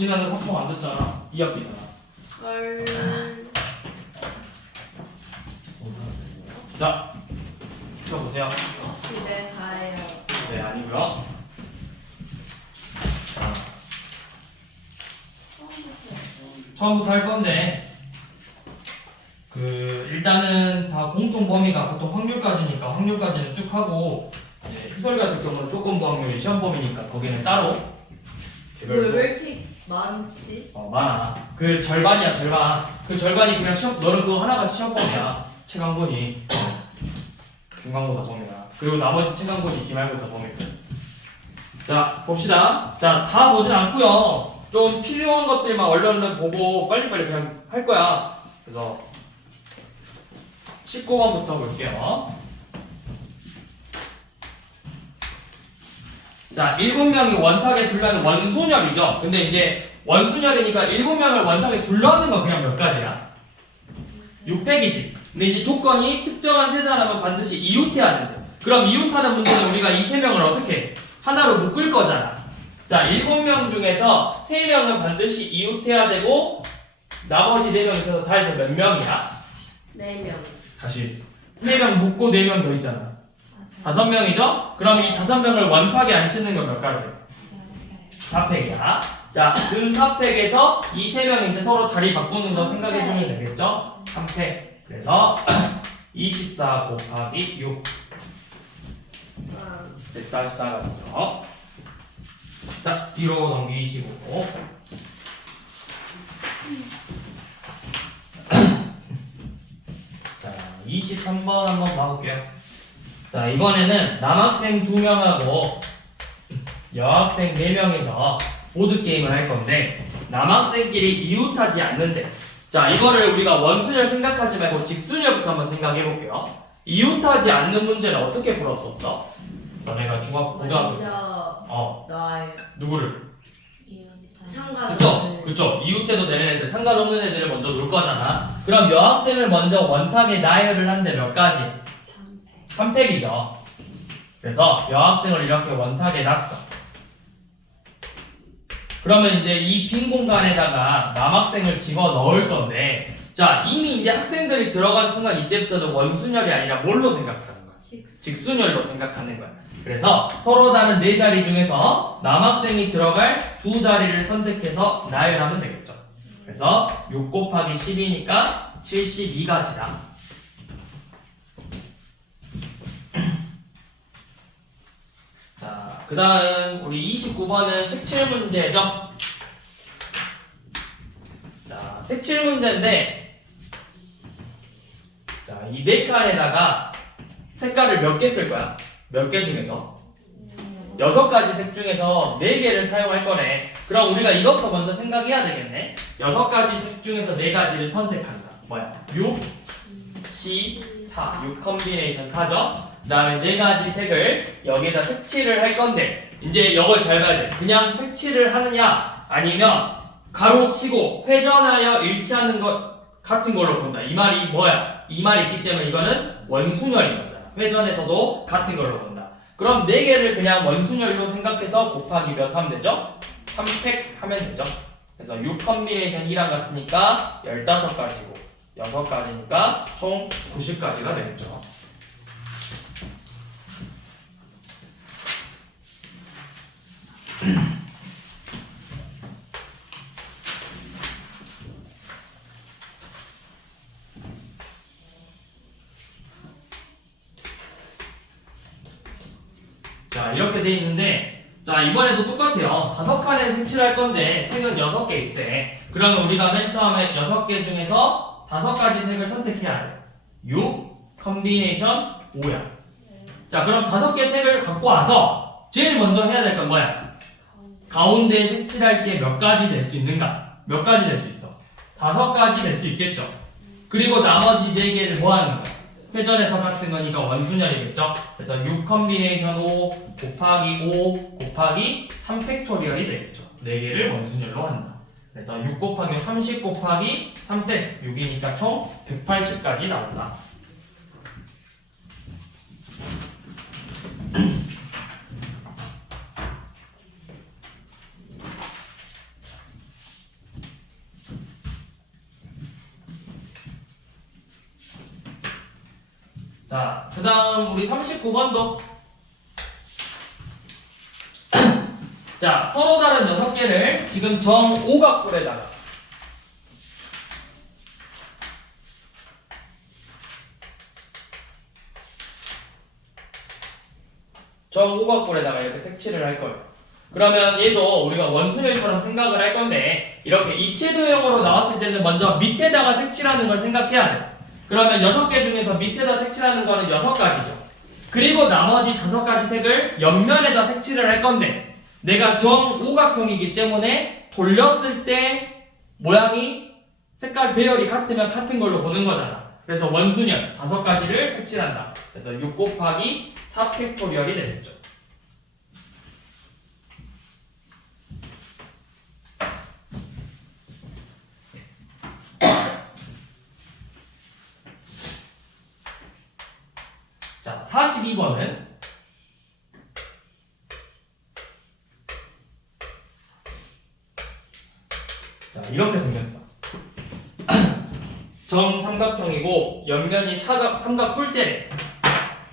지난해 확정 안 됐잖아. 2학기잖아. 헐. 자, 펴보세요. 기대하여. 네, 아니고요. 자, 처음부터 할 건데 일단은 다 공통 범위가 보통 확률까지니까 확률까지는 쭉 하고 이제 희설 같은 경우는 조건 부확률이 시험 범위니까 거기는 따로 왜 이렇게 많지? 많아. 그 절반이야, 절반. 그 절반이 그냥 시험, 너는 그거 하나가 시험 범위야. 최강본이 중간고사 범위야. 그리고 나머지 최강본이 기말고사 범위거든. 자, 봅시다. 자, 다 보진 않고요. 좀 필요한 것들만 얼른 보고 빨리빨리 그냥 할 거야. 그래서 19번부터 볼게요. 자, 7명이 원탁에 둘러는 원소열이죠. 근데 이제 원소열이니까 7명을 원탁에 둘러는 건 그냥 몇 가지야? 6팩이지. 근데 이제 조건이 특정한 세 사람은 반드시 이웃해야 된대. 그럼 이웃하는 문제는 우리가 이 3명을 어떻게 하나로 묶을 거잖아. 자, 7명 중에서 3명은 반드시 이웃해야 되고 나머지 4명 있어서 다 해서 몇 명이야? 4명. 다시 3명 묶고 4명 더 있잖아. 5명이죠? 그럼 이 5명을 원탁에 앉히는 건 몇 가지? 4팩이야. 자, 그 4팩에서 이 3명이 이제 서로 자리 바꾸는 거 생각해주면 되겠죠? 3팩. 그래서 24 곱하기 6 144가 되죠. 자, 뒤로 넘기시고 자, 23번 한번 봐볼게요. 자, 이번에는 남학생 2명하고 여학생 4명이서 보드게임을 할 건데 남학생끼리 이웃하지 않는데 자, 이거를 우리가 원순열 생각하지 말고 직순열부터 한번 생각해 볼게요. 이웃하지 않는 문제는 어떻게 풀었었어? 너네가 고등학교 때. 나요. 누구를? 상관. 그쵸. 이웃해도 되는 애들, 상관없는 애들을 먼저 놀 거잖아. 그럼 여학생을 먼저 원탁에 나열을 한데 몇 가지? 3팩이죠. 그래서 여학생을 이렇게 원탁에 놨어. 그러면 이제 이 빈 공간에다가 남학생을 집어 넣을 건데 자, 이미 이제 학생들이 들어간 순간 이때부터는 원순열이 아니라 뭘로 생각하는 거야? 직순열로 생각하는 거야. 그래서 서로 다른 4자리 중에서 남학생이 들어갈 2자리를 선택해서 나열하면 되겠죠. 그래서 6 곱하기 10이니까 72가지다. 자, 그 다음 우리 29번은 색칠 문제죠. 자, 색칠 문제인데 자, 이 4칸에다가 색깔을 몇 개 쓸 거야? 몇 개 중에서? 6가지 색 중에서 4개를 사용할 거네. 그럼 우리가 이것도 먼저 생각해야 되겠네. 6가지 색 중에서 4가지를 선택한다. 뭐야? 6, 10, 4. 6 컨비네이션 4죠? 그 다음에 4가지 색을 여기에다 색칠을 할 건데 이제 이걸 잘 봐야 돼. 그냥 색칠을 하느냐 아니면 가로치고 회전하여 일치하는 것 같은 걸로 본다. 이 말이 뭐야? 이 말이 있기 때문에 이거는 원순열인 거잖아. 회전에서도 같은 걸로 본다. 그럼 4개를 그냥 원순열로 생각해서 곱하기 몇 하면 되죠? 3팩 하면 되죠. 그래서 6 컨비네이션 2랑 같으니까 15가지고 6가지니까 총 90가지가 되겠죠. 자, 이렇게 돼 있는데 자, 이번에도 똑같아요. 5칸에 색칠할 건데 색은 6개 있대. 그러면 우리가 맨 처음에 6개 중에서 5가지 색을 선택해야 돼. 6 컨비네이션 5야. 자, 그럼 5개 색을 갖고 와서 제일 먼저 해야 될 건 뭐야? 가운데 색칠할 게 몇 가지 될 수 있는가? 몇 가지 될 수 있어? 5가지 될 수 있겠죠. 그리고 나머지 4개를 뭐 하는 거야? 회전에서 같은 거니까 원순열이겠죠. 그래서 6 컨비네이션 5 곱하기 5 곱하기 3팩토리얼이 되겠죠. 4개를 원순열로 한다. 그래서 6 곱하기 30 곱하기 3팩 6이니까 총 180까지 나온다. 자, 그 다음 우리 39번도 자, 서로 다른 6개를 지금 정오각뿔에다가 정오각뿔에다가 이렇게 색칠을 할 거예요. 그러면 얘도 우리가 원순열처럼 생각을 할 건데 이렇게 입체도형으로 나왔을 때는 먼저 밑에다가 색칠하는 걸 생각해야 돼. 그러면 6개 중에서 밑에다 색칠하는 거는 6가지죠. 그리고 나머지 5가지 색을 옆면에다 색칠을 할 건데 내가 정오각형이기 때문에 돌렸을 때 모양이 색깔 배열이 같으면 같은 걸로 보는 거잖아. 그래서 원순열 5가지를 색칠한다. 그래서 6 곱하기 4 팩토리얼이 되겠죠. 자, 42번은 자, 이렇게 생겼어. 정삼각형이고 옆면이 삼각 뿔대래.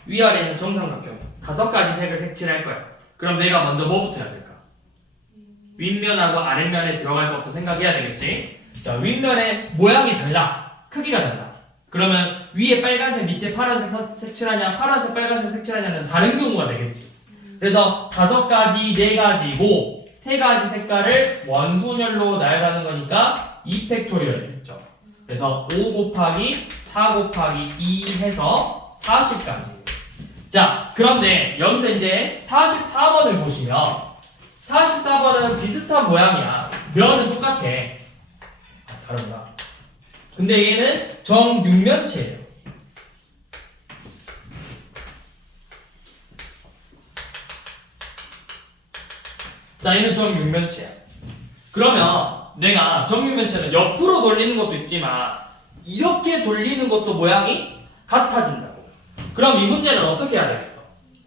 위아래는 정삼각형. 5가지 색을 색칠할 거야. 그럼 내가 먼저 뭐부터 해야 될까? 윗면하고 아랫면에 들어갈 것부터 생각해야 되겠지? 자, 윗면에 모양이 달라. 크기가 달라. 그러면 위에 빨간색 밑에 파란색 색칠하냐 파란색 빨간색 색칠하냐는 다른 경우가 되겠지. 그래서 5가지, 4가지고 3가지 색깔을 원순열로 나열하는 거니까 2팩토리얼 됐죠. 그래서 5 곱하기 4 곱하기 2 해서 40까지. 자, 그런데 여기서 이제 44번을 보시면 44번은 비슷한 모양이야. 면은 똑같아. 다른가? 근데 얘는 정육면체예요. 자, 얘는 정육면체야. 그러면 내가 정육면체는 옆으로 돌리는 것도 있지만 이렇게 돌리는 것도 모양이 같아진다고. 그럼 이 문제는 어떻게 해야 되겠어?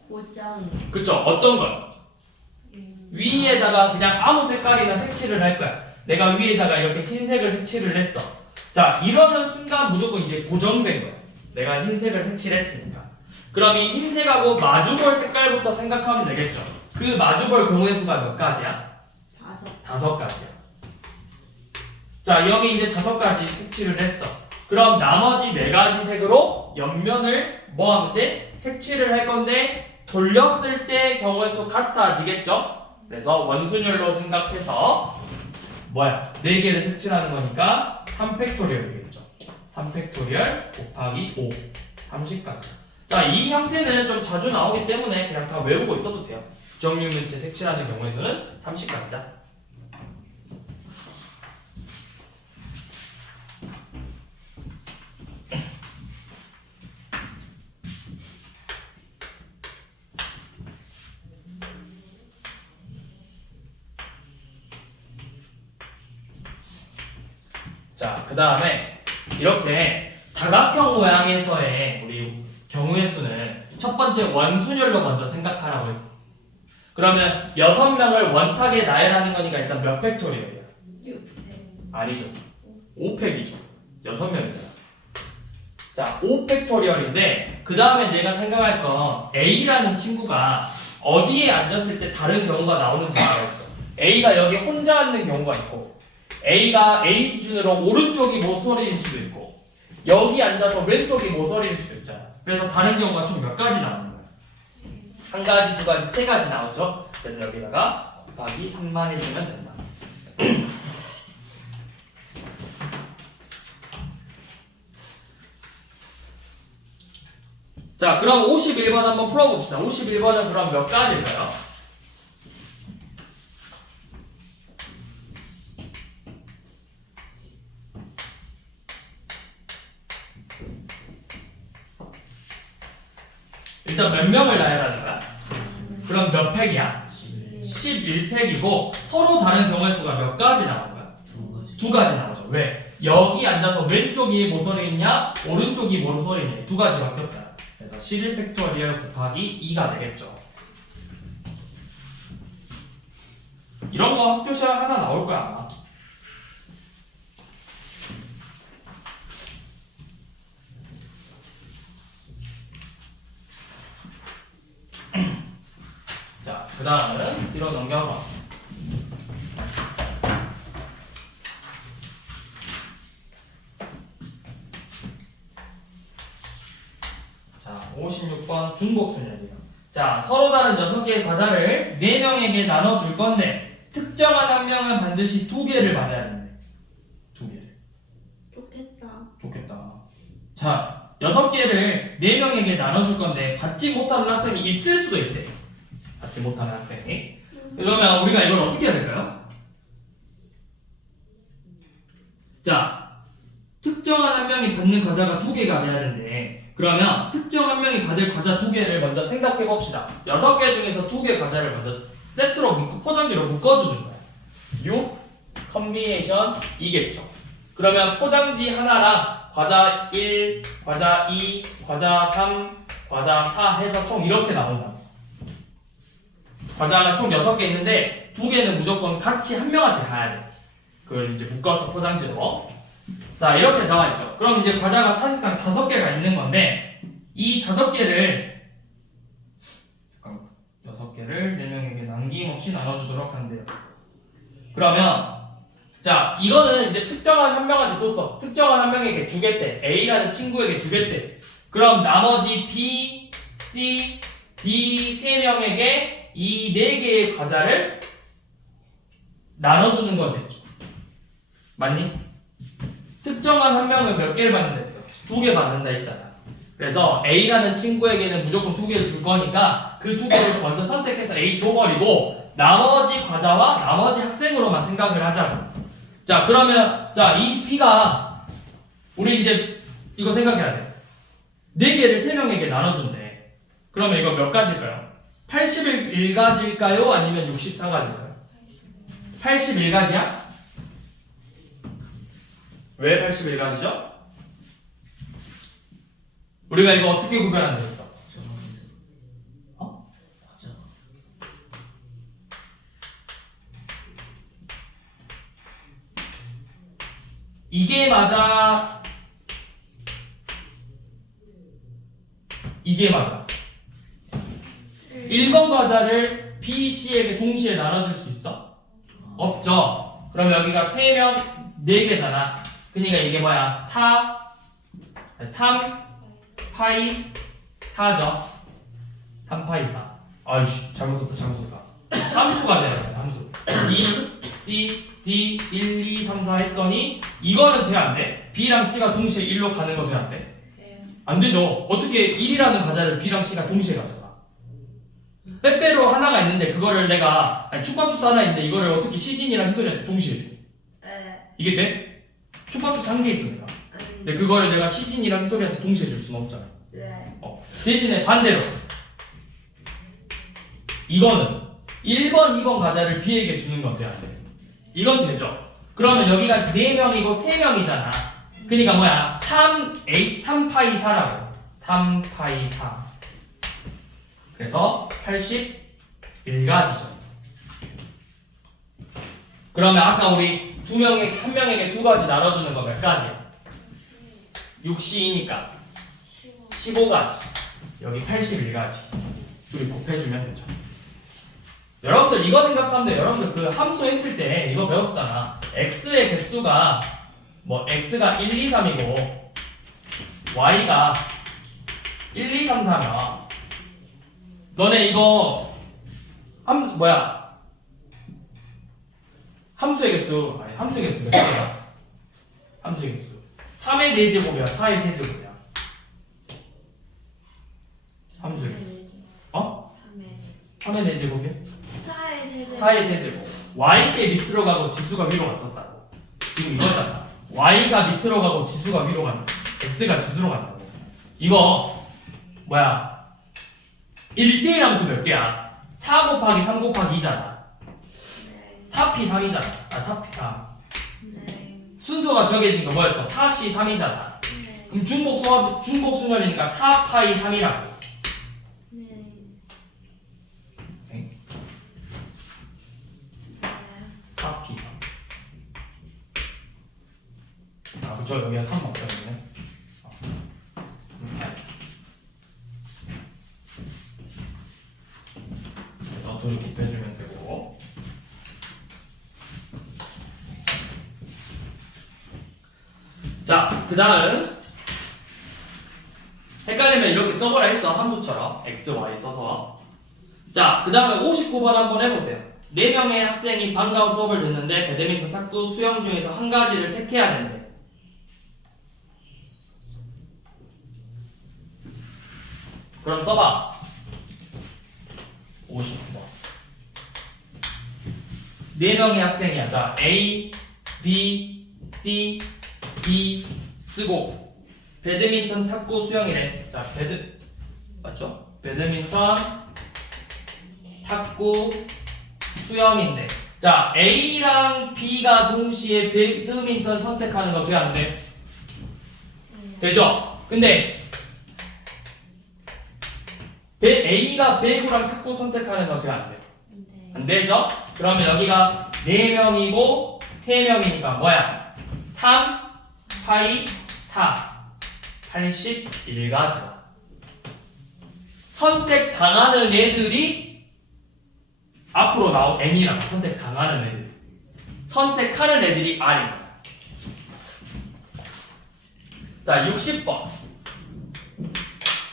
고정. 그쵸? 어떤 걸? 위에다가 그냥 아무 색깔이나 색칠을 할 거야. 내가 위에다가 이렇게 흰색을 색칠을 했어. 자, 이러는 순간 무조건 이제 고정된 거야. 내가 흰색을 색칠했으니까. 그럼 이 흰색하고 마주볼 색깔부터 생각하면 되겠죠. 그 마주볼 경우의 수가 몇 가지야? 5가지야. 자, 여기 이제 5가지 색칠을 했어. 그럼 나머지 4가지 색으로 옆면을 뭐 하면 돼? 색칠을 할 건데 돌렸을 때 경우의 수 같아지겠죠? 그래서 원순열로 생각해서 뭐야? 4개를 색칠하는 거니까 3팩토리얼이겠죠. 3팩토리얼 곱하기 5 30까지. 자, 이 형태는 좀 자주 나오기 때문에 그냥 다 외우고 있어도 돼요. 정육면체 색칠하는 경우의 수는 30까지다. 자, 그 다음에 이렇게 다각형 모양에서의 우리 경우의 수는 첫 번째 원순열로 먼저 생각하라고 했어. 그러면 6명을 원탁에 나열하는 거니까 일단 몇 팩토리얼이야? 6. 아니죠. 5팩이죠. 6명이잖아. 자, 5팩토리얼인데 그 다음에 내가 생각할 건 A라는 친구가 어디에 앉았을 때 다른 경우가 나오는 경우가 있어. A가 여기 혼자 앉는 경우가 있고 A가 A 기준으로 오른쪽이 모서리일 수도 있고 여기 앉아서 왼쪽이 모서리일 수도 있잖아. 그래서 다른 경우가 총 몇 가지 나오는 거야? 1가지, 2가지, 3가지 나오죠. 그래서 여기다가 곱하기 3만 해주면 된다. 자, 그럼 51번 한번 풀어봅시다. 51번은 그럼 몇 가지일까요? 일단 몇 명을 나열하는 거야? 그럼 몇 팩이야? 11팩이고 서로 다른 경우의 수가 몇 가지 나온 거야? 2가지 나오죠. 왜? 여기 앉아서 왼쪽이 모서리냐 오른쪽이 모서리냐 2가지 바뀌었잖아. 그래서 11팩토리얼 곱하기 2가 되겠죠. 이런 거 학교 시험 하나 나올 거야 아마. 그 다음은 뒤로 넘겨서 자 56번 중복순열이에요. 자 서로 다른 6개의 과자를 4명에게 나눠줄 건데 특정한 한 명은 반드시 2개를 받아야 된대. 2개를. 좋겠다. 좋겠다. 자 6개를 4명에게 나눠줄 건데 받지 못하는 학생이 있을 수도 있대. 받지 못하는 학생이. 그러면 우리가 이걸 어떻게 해야 될까요? 자 특정한 한 명이 받는 과자가 2개가 돼야 되는데 그러면 특정 한 명이 받을 과자 2개를 먼저 생각해 봅시다. 6개 중에서 2개 과자를 먼저 세트로 포장지로 묶어주는 거야. 6 컨비네이션 2겠죠. 그러면 포장지 하나랑 과자 1, 과자 2, 과자 3, 과자 4 해서 총 이렇게 나온다. 과자가 총 6개 있는데 2개는 무조건 같이 한 명한테 가야 돼. 그걸 이제 묶어서 포장지로. 자 이렇게 나와 있죠. 그럼 이제 과자가 사실상 5개가 있는 건데 이 5개를 6개를 4명에게 남김없이 나눠주도록 한대요. 그러면 자 이거는 이제 특정한 한 명한테 줬어. 특정한 한 명에게 주겠대. A라는 친구에게 주겠대. 그럼 나머지 B, C, D 3명에게 이 4개의 과자를 나눠주는 건 됐죠. 맞니? 특정한 한 명은 몇 개를 받는다 했어? 2개 받는다 했잖아. 그래서 A라는 친구에게는 무조건 2개를 줄 거니까 그 2개를 먼저 선택해서 A 줘버리고 나머지 과자와 나머지 학생으로만 생각을 하자고. 자 그러면 자 이 B가 우리 이제 이거 생각해야 돼. 4개를 3명에게 나눠준대. 그러면 이거 몇 가지일까요? 81가지일까요? 아니면 64가지일까요? 81가지야? 왜 81가지죠? 우리가 이거 어떻게 구별한다 했어? 어? 이게 맞아. 이게 맞아. 1번 과자를 B, C에게 동시에 나눠줄 수 있어? 없죠. 그럼 여기가 3명 4개잖아. 그러니까 이게 뭐야? 3 파이 4죠. 3 파이 4. 아이씨 잘못 썼다. 함수가 돼야 돼. 함수. E, C, D 1, 2, 3, 4 했더니 이거는 돼 안 돼? B랑 C가 동시에 1로 가는 거 돼 안 돼? 안 되죠. 어떻게 1이라는 과자를 B랑 C가 동시에 가잖아. 빼빼로 하나가 있는데 그거를 내가 축밥주스 하나 있는데 이거를 어떻게 시진이랑 희솔이한테 동시에 줘? 이게 돼? 축밥주스 한 개 있으니까. 근데 그거를 내가 시진이랑 희솔이한테 동시에 줄 수는 없잖아. 대신에 반대로 이거는 1번, 2번 과자를 B에게 주는 건 돼야 돼. 이건 되죠. 그러면 여기가 4명이고 3명이잖아. 그러니까 뭐야? 3파이 4라고. 3파이 4. 그래서 81가지죠. 그러면 아까 우리 한 명에게 2가지 나눠주는 거 몇 가지야? 6C니까 15가지. 여기 81가지. 둘이 곱해주면 되죠. 여러분들 이거 생각하면 돼. 여러분들 그 함수 했을 때 이거 배웠잖아. x의 개수가 뭐 x가 1, 2, 3이고 y가 1, 2, 3, 4면 너네 이거 함수의 개수 몇 개야? 함수의 개수 3의 4제곱이야 4의 세제곱이야? 함수의 개수 3의 4제곱이야? 4의 세제곱. y께 밑으로 가고 지수가 위로 갔었다고. 지금 이거잖아. y가 밑으로 가고 지수가 위로 간다. x가 지수로 간다고. 이거 1대1 함수 몇 개야? 4 곱하기 3 곱하기 2잖아. 4p 3이잖아. 4p 3. 순서가 정해진 거 뭐였어? 4c 3이잖아. 그럼 중복순열이니까 4파이 3이라고. 4p 3. 그쵸. 여기가 3 없잖아요. 그래서 돌이 곱해 자, 그 다음 헷갈리면 이렇게 써보라 했어. 함수처럼 x, y 써서. 자, 그 다음에 59번 한번 해보세요. 4명의 학생이 방과후 수업을 듣는데 배드민턴, 탁구, 수영 중에서 한 가지를 택해야 된대. 그럼 써봐. 59번. 4명의 학생이야. 자, A, B, C, D 쓰고 배드민턴, 탁구, 수영이래. 자, 맞죠? 배드민턴, 탁구, 수영인데. 자, A랑 B가 동시에 배드민턴 선택하는 거 돼, 안 돼? 되죠? 근데 A가 배구랑 탁구 선택하는 거 돼, 안 돼? 안 되죠? 그러면 여기가 4명이고 3명이니까 뭐야? 3, 파이, 4 81가지다. 선택당하는 애들이 앞으로 나온 N이랑 선택당하는 애들, 선택하는 애들이 R이다. 자, 60번.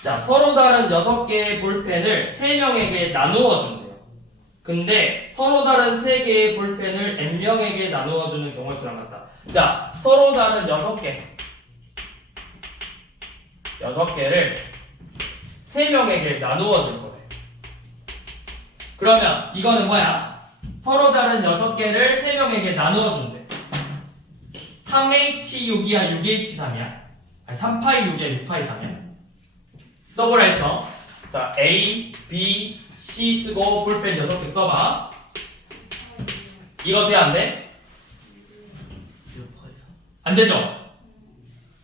자, 서로 다른 6개의 볼펜을 3명에게 나누어 준대요. 근데 서로 다른 3개의 볼펜을 N명에게 나누어 주는 경우의 수랑 같다. 자, 서로 다른 6개를 3명에게 나누어 줄 거래. 그러면 이거는 뭐야? 서로 다른 6개를 3명에게 나누어 준대. 3H6이야, 6H3이야? 아니, 3파이 6이야, 6파이 3이야? 써보라 했어. 자, A, B, C 쓰고 볼펜 6개 써봐. 이거 돼, 안 돼? 안 되죠?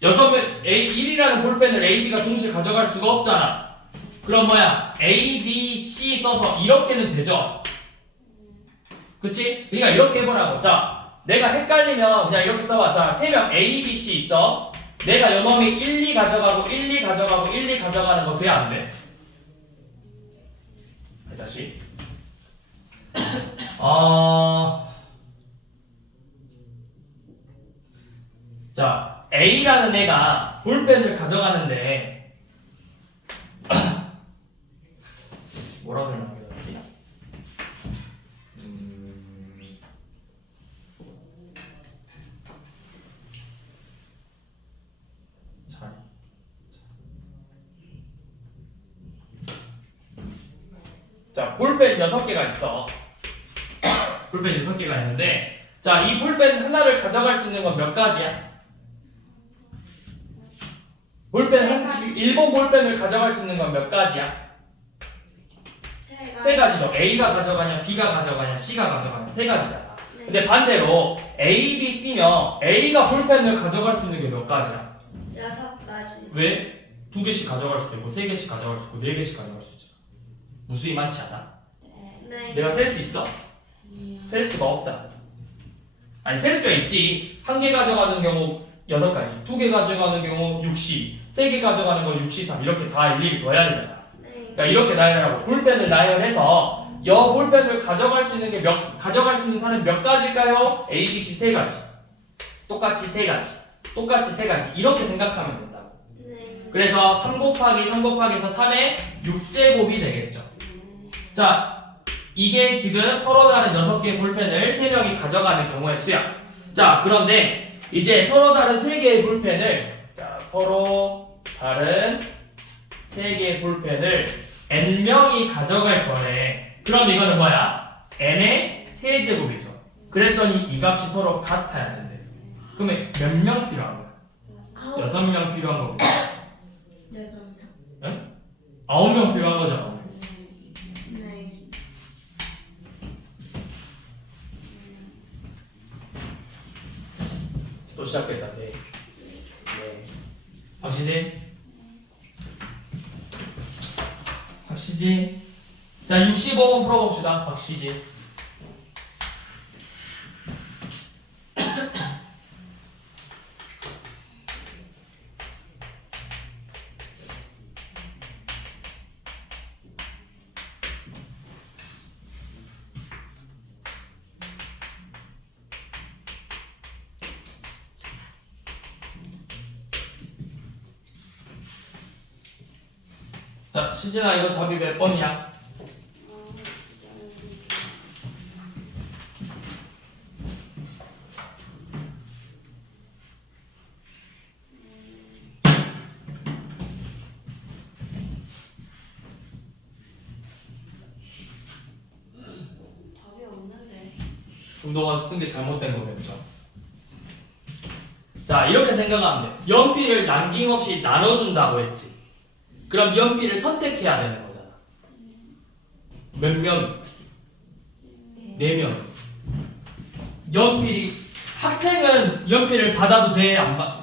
1이라는 볼펜을 A, B가 동시에 가져갈 수가 없잖아. 그럼 뭐야? A, B, C 써서 이렇게는 되죠? 그치? 그러니까 이렇게 해보라고. 자, 내가 헷갈리면 그냥 이렇게 써봐. 자, 3명 A, B, C 있어. 내가 요놈이 1, 2 가져가고 1, 2 가져가고 1, 2 가져가는 거 돼, 안 돼? 다시. 자, A라는 애가 볼펜을 가져가는데 뭐라고 설명해야지? 자, 볼펜 6개가 있어. 볼펜 6개가 있는데, 자, 이 볼펜 하나를 가져갈 수 있는 건 몇 가지야? 일본 볼펜을 가져갈 수 있는 건 몇 가지야? 3가지죠. A가 가져가냐, B가 가져가냐, C가 가져가냐, 3가지잖아. 근데 반대로 A, B, C면 A가 볼펜을 가져갈 수 있는 게 몇 가지야? 6가지. 왜? 2개씩 가져갈 수도 있고, 3개씩 가져갈 수 있고, 4개씩 가져갈 수 있잖아. 무수히 많지 않아? 네. 내가 셀 수 있어? 셀 수가 없다. 아니, 셀 수가 있지. 1개 가져가는 경우 6가지, 2개 가져가는 경우 6시, 3개 가져가는 건 6시3 이렇게 다 일일이 더해야 되잖아. 그러니까 이렇게 나열하고 볼펜을 나열해서 여 볼펜을 가져갈 수 있는 게 가져갈 수 있는 사람이 몇 가지일까요? A, B, C 3가지. 똑같이 3가지. 똑같이 3가지. 이렇게 생각하면 된다고. 그래서 3 곱하기 3 곱하기에서 3의 6제곱이 되겠죠. 자, 이게 지금 서로 다른 6개의 볼펜을 3명이 가져가는 경우의 수야. 자, 그런데 이제 서로 다른 3개의 볼펜을, 자, 서로 다른 3개의 볼펜을 N명이 가져갈 거래. 그럼 이거는 뭐야? N의 세제곱이죠. 그랬더니 이 값이 서로 같아야 된대. 그러면 몇 명 필요한 거야? 6명 필요한 거고. 6명. 응? 9명 필요한 거죠. 네. 또 시작했다. 네. 네. 확실히? 박시지. 자, 65번 풀어봅시다. 박시지. 자, 시진아 이거 답이 몇 번이야? 답이 없는데. 운동화 쓴 게 잘못된 거겠죠. 자, 이렇게 생각하면 돼. 연필을 남김없이 나눠준다고 했지. 그럼 연필을 선택해야 되는 거잖아. 몇 명? 4명. 연필이 학생은 연필을 받아도 돼?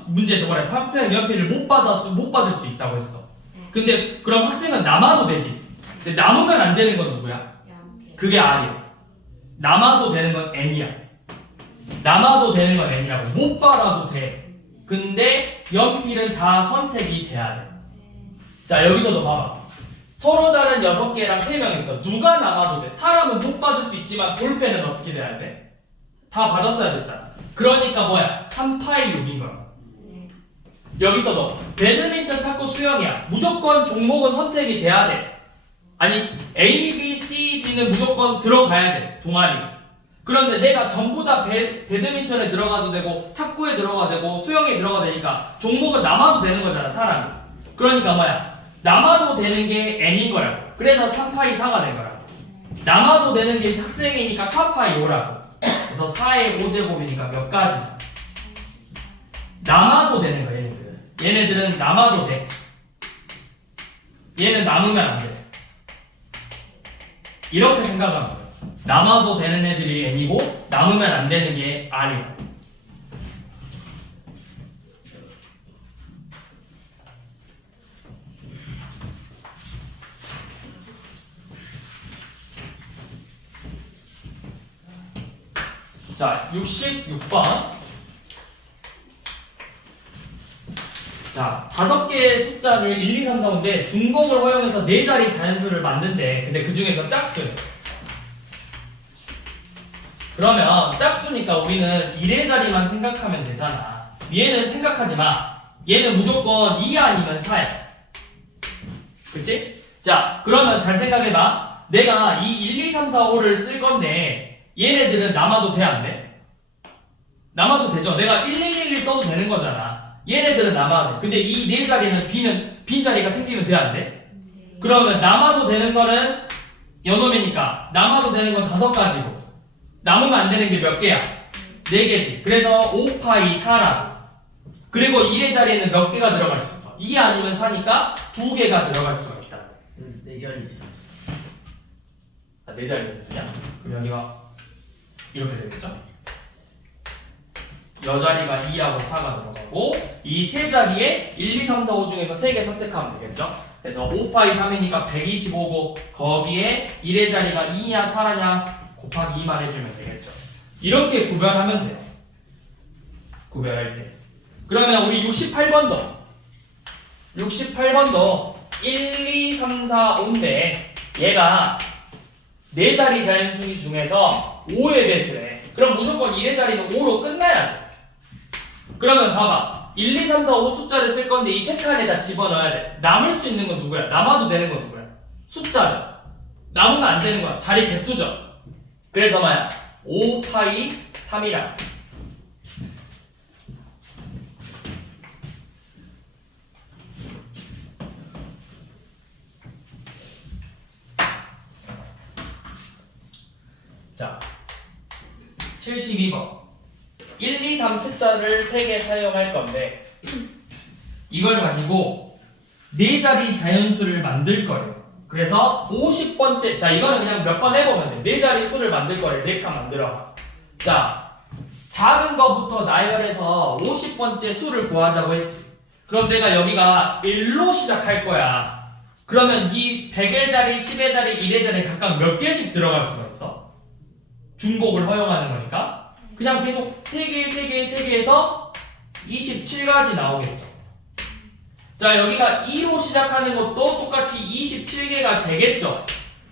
문제 저번에 학생은 연필을 못 받을 수 있다고 했어. 근데 그럼 학생은 남아도 되지. 근데 남으면 안 되는 건 누구야? 그게 R이야. 남아도 되는 건 N이야. 남아도 되는 건 N이라고. 못 받아도 돼. 근데 연필은 다 선택이 돼야 돼. 자, 여기서도 봐봐. 서로 다른 6개랑 3명 있어. 누가 남아도 돼. 사람은 못 받을 수 있지만 볼펜은 어떻게 돼야 돼? 다 받았어야 됐잖아. 그러니까 뭐야? 3파이 6인 거야. 여기서도 배드민턴, 탁구, 수영이야. 무조건 종목은 선택이 돼야 돼. 아니 A, B, C, D는 무조건 들어가야 돼. 동아리. 그런데 내가 전부 다 배드민턴에 들어가도 되고 탁구에 들어가도 되고 수영에 들어가도 되니까 종목은 남아도 되는 거잖아, 사람이. 그러니까 뭐야? 남아도 되는 게 N인 거라고. 그래서 3파이 4가 된 거라고. 남아도 되는 게 학생이니까 4파이 5라고. 그래서 4의 5제곱이니까 몇 가지? 남아도 되는 거야, 얘네들은. 얘네들은 남아도 돼. 얘는 남으면 안 돼. 이렇게 생각하면 돼요. 남아도 되는 애들이 N이고 남으면 안 되는 게 R이야. 자, 66번. 자, 5개의 숫자를 1, 2, 3, 4, 5인데 중복을 허용해서 4자리 자연수를 만든대. 근데 그 중에서 짝수예요. 그러면 짝수니까 우리는 1의 자리만 생각하면 되잖아. 얘는 생각하지 마. 얘는 무조건 2 아니면 4야. 그치? 자, 그러면 잘 생각해봐. 내가 이 1, 2, 3, 4, 5를 쓸 건데 얘네들은 남아도 돼, 안 돼? 남아도 되죠. 내가 1111 써도 되는 거잖아. 얘네들은 남아도 돼. 근데 이 4자리는 빈 자리가 생기면 돼, 안 돼? 그러면 남아도 되는 거는 연놈이니까 남아도 되는 건 5가지고 남으면 안 되는 게 몇 개야? 4개지. 그래서 5파이 4라고. 그리고 1의 자리에는 몇 개가 들어갈 수 있어? 2 아니면 4니까 2개가 들어갈 수가 있다. 4자리지. 아, 4자리는 그냥? 그럼 여기가 이렇게 되겠죠? 여자리가 2하고 4가 들어가고 이 3자리에 1, 2, 3, 4, 5 중에서 3개 선택하면 되겠죠? 그래서 5파이 3이니까 125고 거기에 1의 자리가 2냐 4냐 곱하기 2만 해주면 되겠죠. 이렇게 구별하면 돼요. 구별할 때. 그러면 우리 68번도 1, 2, 3, 4, 5인데 얘가 4자리 자연수기 중에서 5의 배수래. 그럼 무조건 1의 자리는 5로 끝나야 돼. 그러면 봐봐. 1, 2, 3, 4, 5 숫자를 쓸 건데 이 세 칸에다 집어넣어야 돼. 남을 수 있는 건 누구야? 남아도 되는 건 누구야? 숫자죠. 남으면 안 되는 거야. 자리 개수죠. 그래서 뭐야? 5파이 3이라. 자, 72번. 1, 2, 3 숫자를 3개 사용할 건데 이걸 가지고 4자리 자연수를 만들 거예요. 그래서 50번째, 자 이거는 그냥 몇 번 해보면 돼. 4자리 수를 만들 거래. 4칸 만들어봐. 자, 작은 거부터 나열해서 50번째 수를 구하자고 했지. 그럼 내가 여기가 1로 시작할 거야. 그러면 이 100의 자리, 10의 자리, 1의 자리 각각 몇 개씩 들어갈 수가 있어? 중복을 허용하는 거니까 그냥 계속 3개, 3개, 3개에서 27가지 나오겠죠. 자, 여기가 2로 시작하는 것도 똑같이 27개가 되겠죠.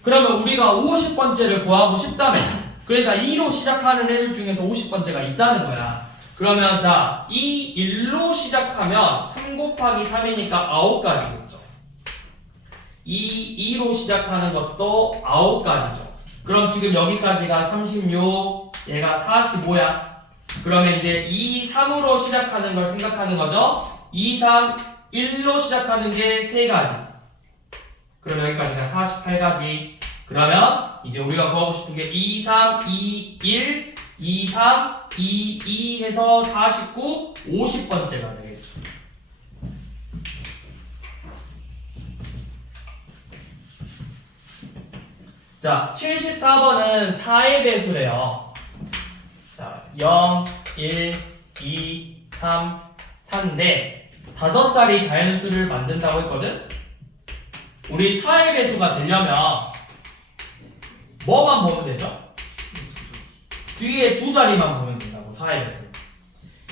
그러면 우리가 50번째를 구하고 싶다면 그러니까 2로 시작하는 애들 중에서 50번째가 있다는 거야. 그러면 자, 1로 시작하면 3 곱하기 3이니까 9가지겠죠. 2로 시작하는 것도 9가지죠. 그럼 지금 여기까지가 36, 얘가 45야. 그러면 이제 2, 3으로 시작하는 걸 생각하는 거죠. 2, 3, 1로 시작하는 게 3가지. 그럼 여기까지가 48가지. 그러면 이제 우리가 구하고 싶은 게 2, 3, 2, 1, 2, 3, 2, 2 해서 49, 50번째가 되겠죠. 자, 74번은 4의 배수래요. 자, 0, 1, 2, 3, 4인데 5자리 자연수를 만든다고 했거든? 우리 4의 배수가 되려면 뭐만 보면 되죠? 뒤에 2자리만 보면 된다고. 4의 배수.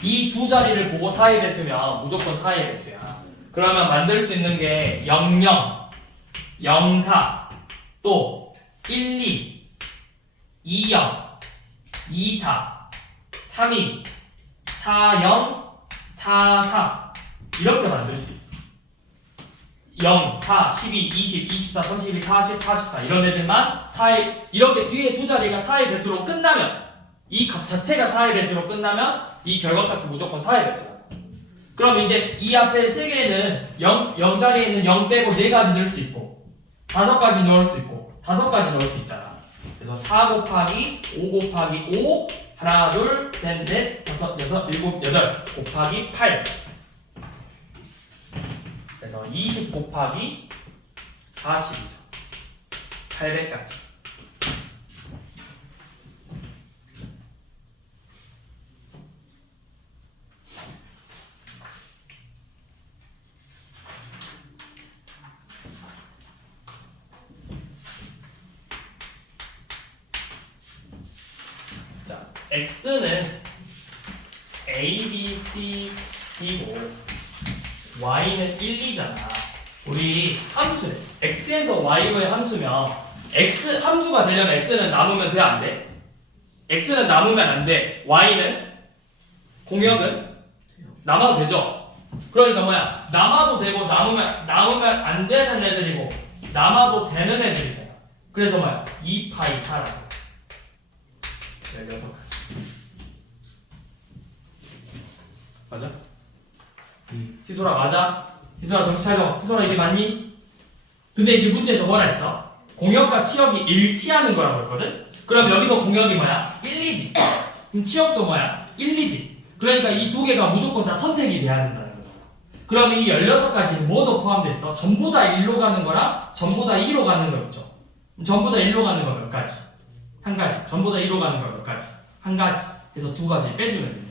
이 2자리를 보고 4의 배수면 무조건 4의 배수야. 그러면 만들 수 있는 게 00, 04, 또 12, 20, 24, 32, 40, 44 이렇게 만들 수 있어. 0, 4, 12, 20, 24, 32, 40, 44 이런 애들만 4의 이렇게 뒤에 2자리가 4의 배수로 끝나면 이 값 자체가 4의 배수로 끝나면 이 결과값은 무조건 4의 배수야. 그럼 이제 이 앞에 3개는 0자리에는 0 빼고 4가지 넣을 수 있고 5가지 넣을 수 있고 5가지 넣을 수 있잖아. 그래서 4 곱하기 5 곱하기 5 하나 둘 셋 넷 다섯 여섯 일곱 여덟 곱하기 8 그래서 20 곱하기 40이죠. 800까지. 자, x는 a, b, c, d고 y는 1, 2잖아. 우리 함수래. x에서 y로의 함수면 x 함수가 되려면 x는 나누면 돼, 안 돼? x는 나누면 안 돼. y는 공역은 남아도 되죠. 그러니까 뭐야? 남아도 되고 남으면 안 되는 애들이고 남아도 되는 애들이잖아. 그래서 뭐야? 2파이 4라고. 16가지. 맞아? 희소라 맞아? 희소라 정신 차려. 희소라 이게 맞니? 근데 이제 문제에서 뭐라 했어? 공역과 치역이 일치하는 거라고 했거든? 그럼 여기서 공역이 뭐야? 1, 2지. 그럼 치역도 뭐야? 1, 2지. 그러니까 이 두 개가 무조건 다 선택이 돼야 된다는 거잖아. 그럼 이 16가지는 뭐도 포함돼 있어? 전부 다 1로 가는 거랑 전부 다 2로 가는 거 있죠? 전부 다 1로 가는 거 몇 가지? 한 가지. 전부 다 2로 가는 거 몇 가지? 한 가지. 그래서 2가지 빼주면 된다.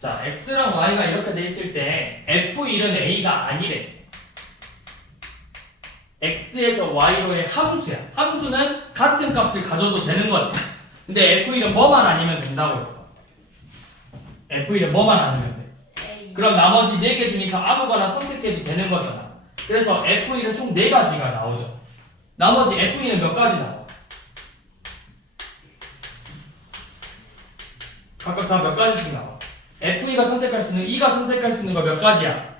자, x랑 y가 이렇게 돼 있을 때 f1은 a가 아니래. x에서 y로의 함수야. 함수는 같은 값을 가져도 되는 거지. 근데 f1은 뭐만 아니면 된다고 했어. f1은 뭐만 아니면 돼. 그럼 나머지 4개 중에서 아무거나 선택해도 되는 거잖아. 그래서 f1은 총 4가지가 나오죠. 나머지 f1은 몇 가지 나와? 각각 다 몇 가지씩 나와. F2가 선택할 수 있는, 2가 선택할 수 있는 거 몇 가지야?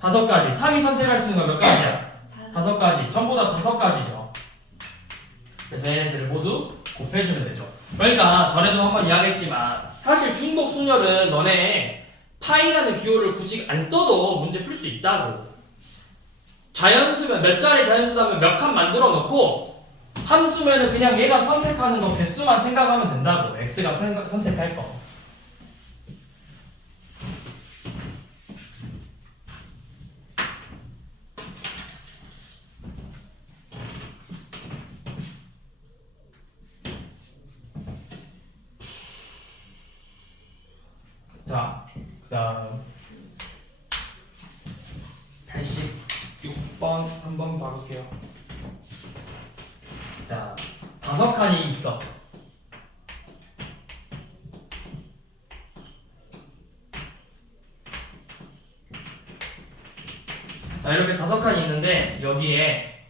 5가지. 3이 선택할 수 있는 거 몇 가지야? 5가지. 전부 다 5가지죠. 그래서 얘네들을 모두 곱해주면 되죠. 그러니까 전에도 한번 이야기했지만 사실 중복 순열은 너네 파이라는 기호를 굳이 안 써도 문제 풀 수 있다고. 자연수면 몇 자리 자연수라면 몇 칸 만들어 놓고 함수면은 그냥 얘가 선택하는 거 개수만 생각하면 된다고. X가 선택할 거. 자, 그 다음 번 한번 봐볼게요. 자, 5칸이 있어. 자, 이렇게 5칸이 있는데 여기에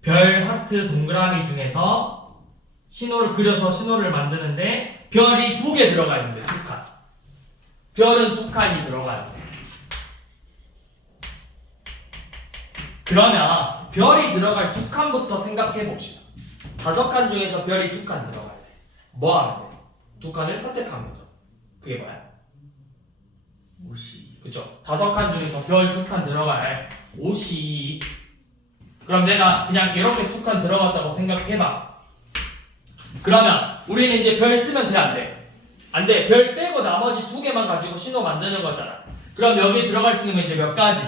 별, 하트, 동그라미 중에서 신호를 그려서 신호를 만드는데 별이 2개 들어가 있는데 2칸. 별은 2칸이 들어가야 돼. 그러면 별이 들어갈 2칸부터 생각해 봅시다. 5칸 중에서 별이 2칸 들어가야 돼. 뭐 하면 돼? 2칸을 선택하면 되죠. 그게 뭐야? 옷이 그쵸? 5칸 중에서 별 2칸 들어갈 옷이, 그럼 내가 그냥 이렇게 2칸 들어갔다고 생각해봐. 그러면 우리는 이제 별 쓰면 돼, 안 돼? 안 돼. 별 빼고 나머지 2개만 가지고 신호 만드는 거잖아. 그럼 여기 들어갈 수 있는 건 이제 몇 가지?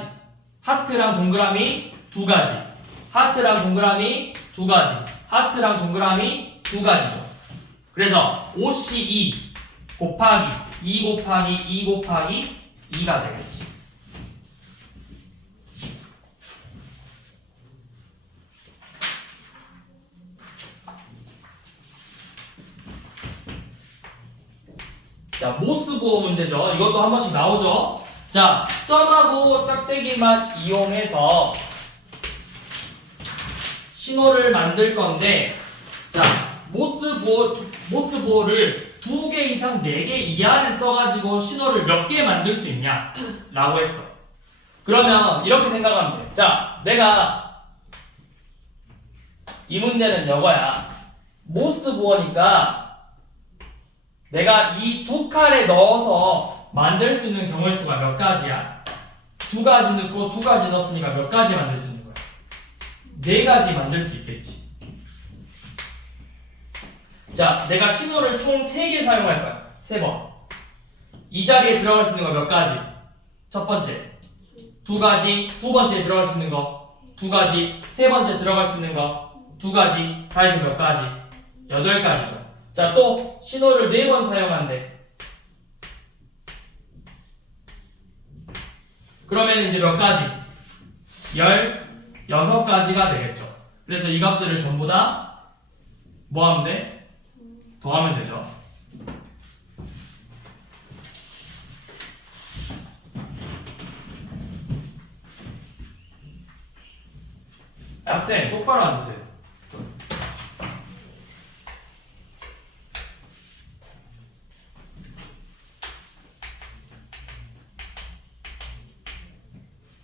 하트랑 동그라미 2가지, 하트랑 동그라미 2가지, 하트랑 동그라미 2가지죠. 그래서 옷이 2 곱하기 2 곱하기 2 곱하기 2가 되겠지. 자, 모스부호 문제죠. 이것도 한 번씩 나오죠. 자, 점하고 짝대기만 이용해서 신호를 만들 건데, 자, 모스부호를 2개 이상 4개 이하를 써가지고 신호를 몇 개 만들 수 있냐? 라고 했어. 그러면 이렇게 생각하면 돼. 자, 내가 이 문제는 이거야. 모스부호니까 내가 이 2칸에 넣어서 만들 수 있는 경우의 수가 몇 가지야? 2가지 넣고 2가지 넣었으니까 몇 가지 만들 수 있는 거야? 4가지 만들 수 있겠지. 자, 내가 신호를 총 3개 사용할 거야. 3번. 이 자리에 들어갈 수 있는 거 몇 가지? 첫 번째 2가지, 두 번째에 들어갈 수 있는 거 2가지, 세 번째 들어갈 수 있는 거 2가지, 다 해서 몇 가지? 8가지죠. 자, 또 신호를 4번 사용한대. 그러면 이제 몇 가지? 16가지가 되겠죠. 그래서 이 값들을 전부 다 뭐 하면 돼? 더하면 되죠. 학생 똑바로 앉으세요.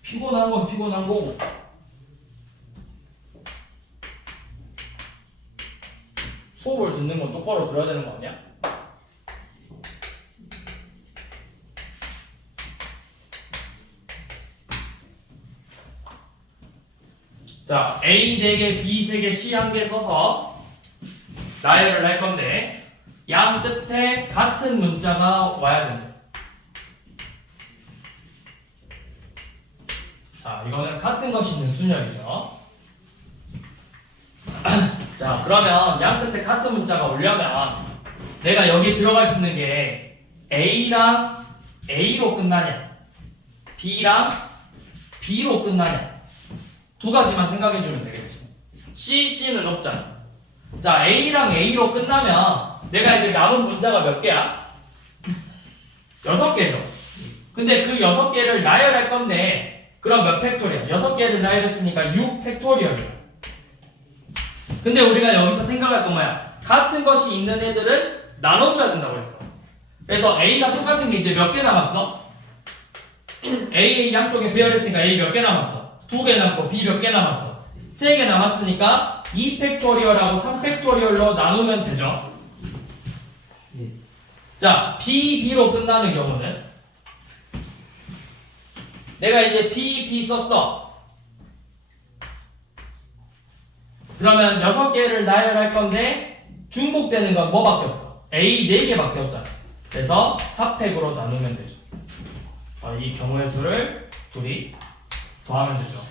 피곤한 건 피곤한 거고. 수업을 듣는 건 똑바로 들어야 되는 거 아니야? 자, A 4개, B 3개, C 1개 써서 나열을 할 건데 양 끝에 같은 문자가 와야 된다. 자, 이거는 같은 것이 있는 순열이죠. 자, 그러면 양 끝에 같은 문자가 오려면 내가 여기 들어갈 수 있는 게 A랑 A로 끝나냐, B랑 B로 끝나냐, 2가지만 생각해주면 되겠지. C, C는 없잖아. 자, A랑 A로 끝나면 내가 이제 남은 문자가 몇 개야? 6개죠. 근데 그 6개를 나열할 건데 그럼 몇 팩토리얼? 6개를 나열했으니까 6 팩토리얼이야. 근데 우리가 여기서 생각할 건 뭐야? 같은 것이 있는 애들은 나눠줘야 된다고 했어. 그래서 A가 똑같은 게 이제 몇 개 남았어? A 양쪽에 배열했으니까 A 몇 개 남았어? 2개 남고 B 몇 개 남았어? 3개 남았으니까 2팩토리얼하고 3팩토리얼로 나누면 되죠. 예. 자, B, B로 끝나는 경우는 내가 이제 B, B 썼어. 그러면 6개를 나열할 건데 중복되는 건 뭐밖에 없어? A 4개밖에 없잖아. 그래서 4팩으로 나누면 되죠. 이 경우의 수를 둘이 더하면 되죠.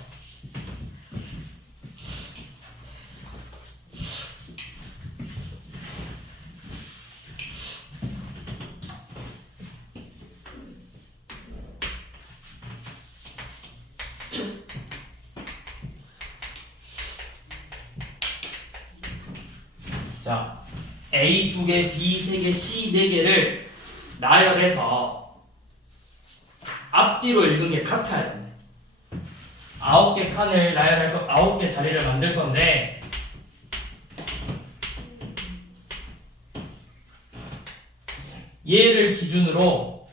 A 2개, B 3개, C 4개를 나열해서 앞뒤로 읽은 게 같아야 돼. 9개 칸을 나열할 거, 9개 자리를 만들 건데 얘를 기준으로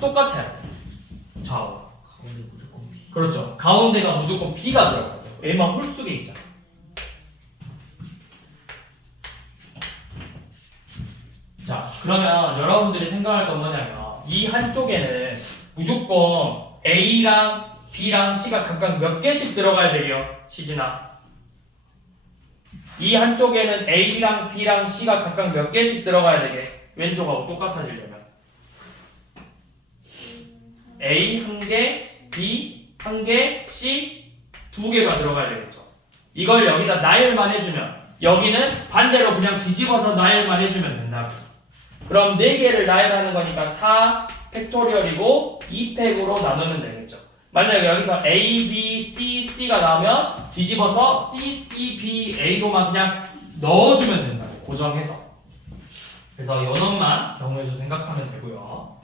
똑같아야 돼. 좌우. 가운데 무조건 B. 그렇죠. 가운데가 무조건 B가 들어가요. A만 홀수게 있잖아. 자, 그러면 여러분들이 생각할 건 뭐냐면 이 한쪽에는 무조건 A랑 B랑 C가 각각 몇 개씩 들어가야 돼요, 시진아? 이 한쪽에는 A랑 B랑 C가 각각 몇 개씩 들어가야 되게? 왼쪽하고 똑같아지려면 A 1개, B 1개, C 2개가 들어가야 되겠죠. 이걸 여기다 나열만 해주면 여기는 반대로 그냥 뒤집어서 나열만 해주면 된다고. 그럼 4개를 나열하는 거니까 4 팩토리얼이고 2팩으로 나누면 되겠죠. 만약에 여기서 A, B, C, C가 나오면 뒤집어서 C, C, B, A로만 그냥 넣어주면 된다고. 고정해서. 그래서 요놈만 경우에도 생각하면 되고요.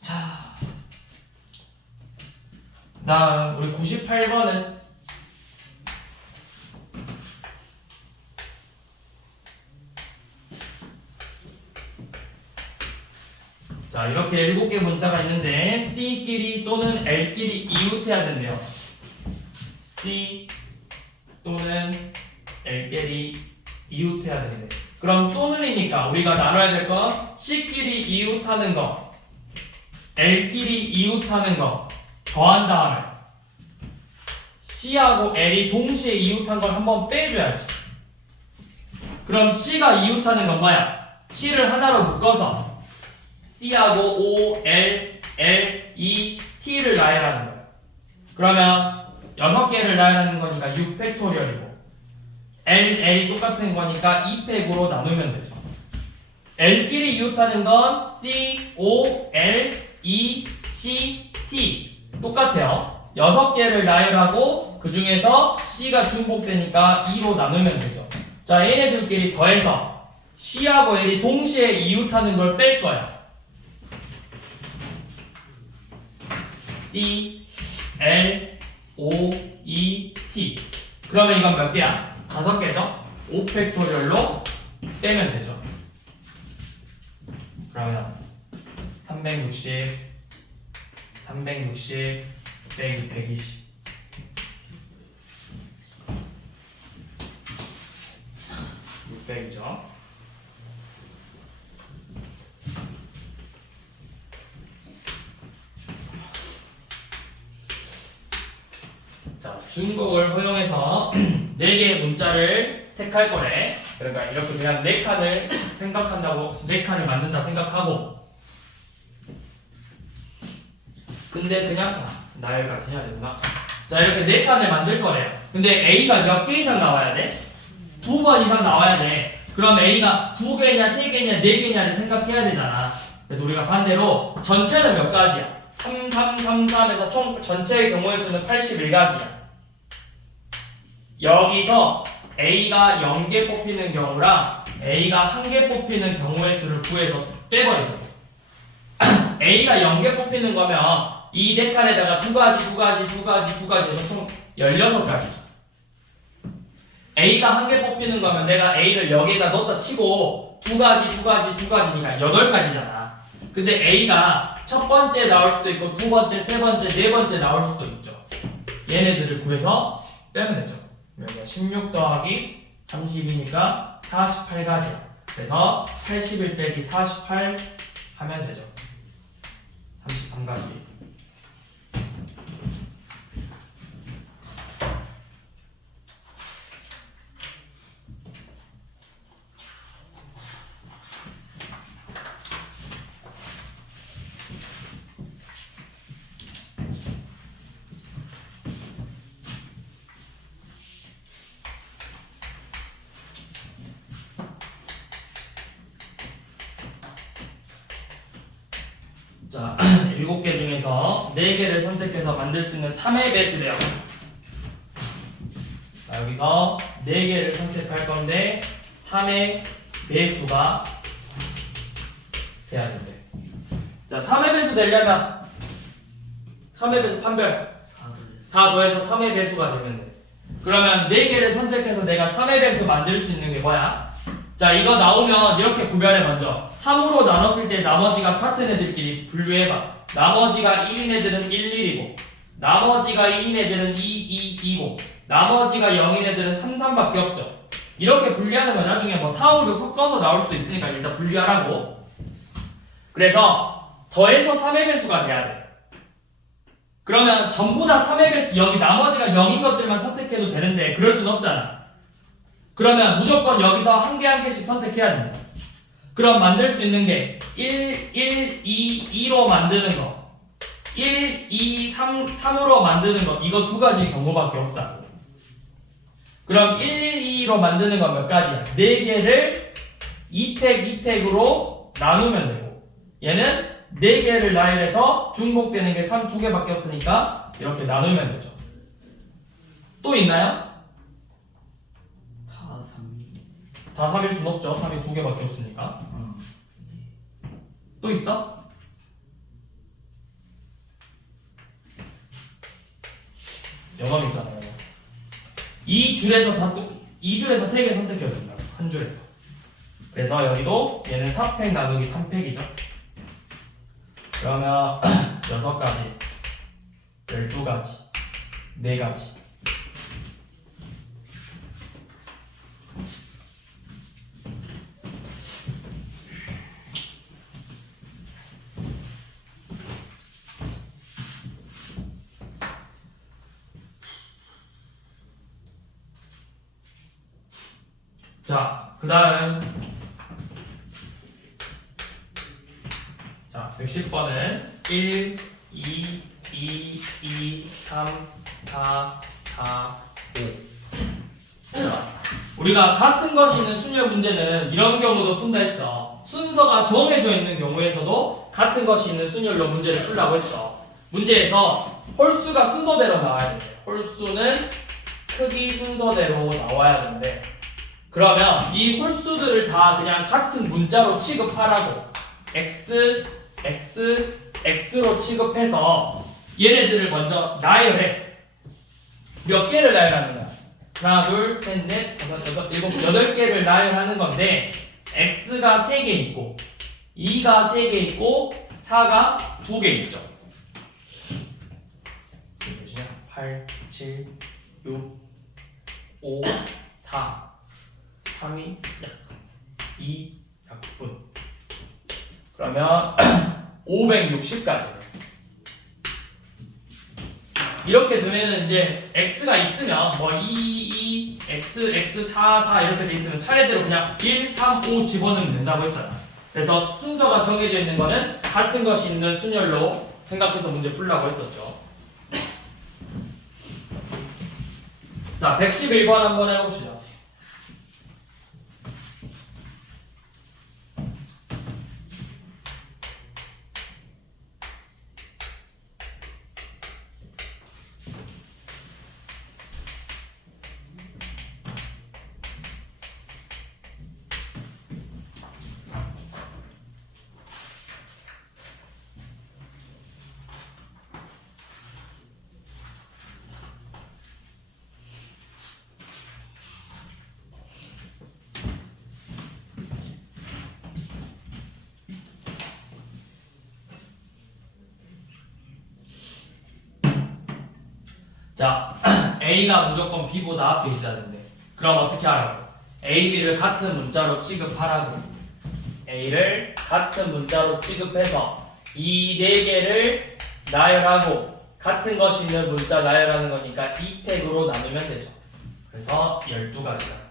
자, 다음 우리 98번은 자, 이렇게 7개 문자가 있는데 C끼리 또는 L끼리 이웃해야 된대요. C 또는 L끼리 이웃해야 된대. 그럼 또는이니까 우리가 나눠야 될 건 C끼리 이웃하는 거, L끼리 이웃하는 거 더한 다음에 C하고 L이 동시에 이웃한 걸 한번 빼줘야지. 그럼 C가 이웃하는 건 뭐야? C를 하나로 묶어서 C하고 O, L, L, E, T를 나열하는 거야. 그러면 6개를 나열하는 거니까 6팩토리얼이고 L, L이 똑같은 거니까 2팩으로 나누면 되죠. L끼리 이웃하는 건 C, O, L, E, C, T 똑같아요. 6개를 나열하고 그 중에서 C가 중복되니까 2로 나누면 되죠. 자, 얘네들끼리 더해서 C하고 L이 동시에 이웃하는 걸 뺄 거야. C, L, O, E, T. 그러면 이건 몇 개야? 5개죠? 5팩토리얼로 빼면 되죠. 그러면 360 빼기 120 600이죠. 자, 중국을 허용해서 4개의 문자를 택할 거래. 그러니까 이렇게 그냥 4칸을 생각한다고 4칸을 만든다 생각하고 근데 그냥 나열까지 해야 되구나. 자, 이렇게 4칸을 만들 거래요. 근데 A가 몇 개 이상 나와야 돼? 2번 이상 나와야 돼. 그럼 A가 2개냐 3개냐 4개냐를 생각해야 되잖아. 그래서 우리가 반대로 전체는 몇 가지야? 3, 3, 3, 3에서 총 전체의 경우의 수는 81가지야. 여기서 A가 0개 뽑히는 경우랑 A가 1개 뽑히는 경우의 수를 구해서 빼버리죠. A가 0개 뽑히는 거면 이 4칸에다가 2가지 해서 총 16가지죠. A가 1개 뽑히는 거면 내가 A를 여기에다 넣었다 치고 2가지니까 8가지잖아. 근데 A가 첫 번째 나올 수도 있고 두 번째, 세 번째, 네 번째 나올 수도 있죠. 얘네들을 구해서 빼면 되죠. 그러면 16 더하기 32니까 48가지야. 그래서 81 빼기 48 하면 되죠. 33가지. 자, 7개 중에서 4개를 선택해서 만들 수 있는 3의 배수래요. 자, 여기서 4개를 선택할 건데 3의 배수가 돼야 된대. 자, 3의 배수 되려면 3의 배수 판별 다 더해서 3의 배수가 되면 돼. 그러면 4개를 선택해서 내가 3의 배수 만들 수 있는 게 뭐야? 자, 이거 나오면 이렇게 구별해. 먼저 3으로 나눴을 때 나머지가 같은 애들끼리 분류해봐. 나머지가 1인 애들은 1, 1이고 나머지가 2인 애들은 2, 2, 2고 나머지가 0인 애들은 3, 3밖에 없죠. 이렇게 분리하는 거 나중에 뭐 4, 5, 6 섞어서 나올 수도 있으니까 일단 분리하라고. 그래서 더해서 3의 배수가 돼야 돼. 그러면 전부 다 3의 배수, 여기 나머지가 0인 것들만 선택해도 되는데 그럴 순 없잖아. 그러면 무조건 여기서 한 개 한 개씩 선택해야 된다. 그럼 만들 수 있는 게 1, 1, 2, 2로 만드는 거 1, 2, 3, 3으로 만드는 거 이거 두 가지 경우밖에 없다. 그럼 1, 1, 2로 만드는 건 몇 가지야? 4개를 2팩, 2팩으로 나누면 되고 얘는 4개를 나열해서 중복되는 게 3, 2개밖에 없으니까 이렇게 나누면 되죠. 또 있나요? 다 3이. 다 3일 순 없죠. 3이 2개밖에 없으니까. 또 있어? 영어 있잖아요. 이 줄에서 3개 선택해야 된다고. 한 줄에서. 그래서 여기도 얘는 4팩 나누기 3팩이죠. 그러면 6가지, 12가지, 4가지. 자, 그 다음 자, 110번은 1, 2, 2, 2, 3, 4, 4, 5. 자, 우리가 같은 것이 있는 순열 문제는 이런 경우도 푼다 했어. 순서가 정해져 있는 경우에서도 같은 것이 있는 순열로 문제를 풀라고 했어. 문제에서 홀수가 순서대로 나와야 돼. 홀수는 크기 순서대로 나와야 되는데 그러면 이 홀수들을 다 그냥 같은 문자로 취급하라고. x, x, x로 취급해서 얘네들을 먼저 나열해. 몇 개를 나열하느냐? 하나, 둘, 셋, 넷, 다섯, 여섯, 일곱, 8개를 나열하는 건데 x가 3개 있고 2가 3개 있고 4가 2개 있죠. 8, 7, 6, 5, 4 3이 약 2, 약분. 그러면 560까지. 이렇게 되면은 이제 x가 있으면 뭐 2, 2, x, x, 4, 4 이렇게 돼 있으면 차례대로 그냥 1, 3, 5 집어넣으면 된다고 했잖아. 그래서 순서가 정해져 있는 거는 같은 것이 있는 순열로 생각해서 문제 풀라고 했었죠. 자, 111번 한번 해봅시다. 자, A가 무조건 B보다 앞에 있어야 되는데 그럼 어떻게 하라고? A, B를 같은 문자로 취급하라고. A를 같은 문자로 취급해서 이 4개를 나열하고 같은 것이 있는 문자 나열하는 거니까 2팩으로 나누면 되죠. 그래서 12가지다.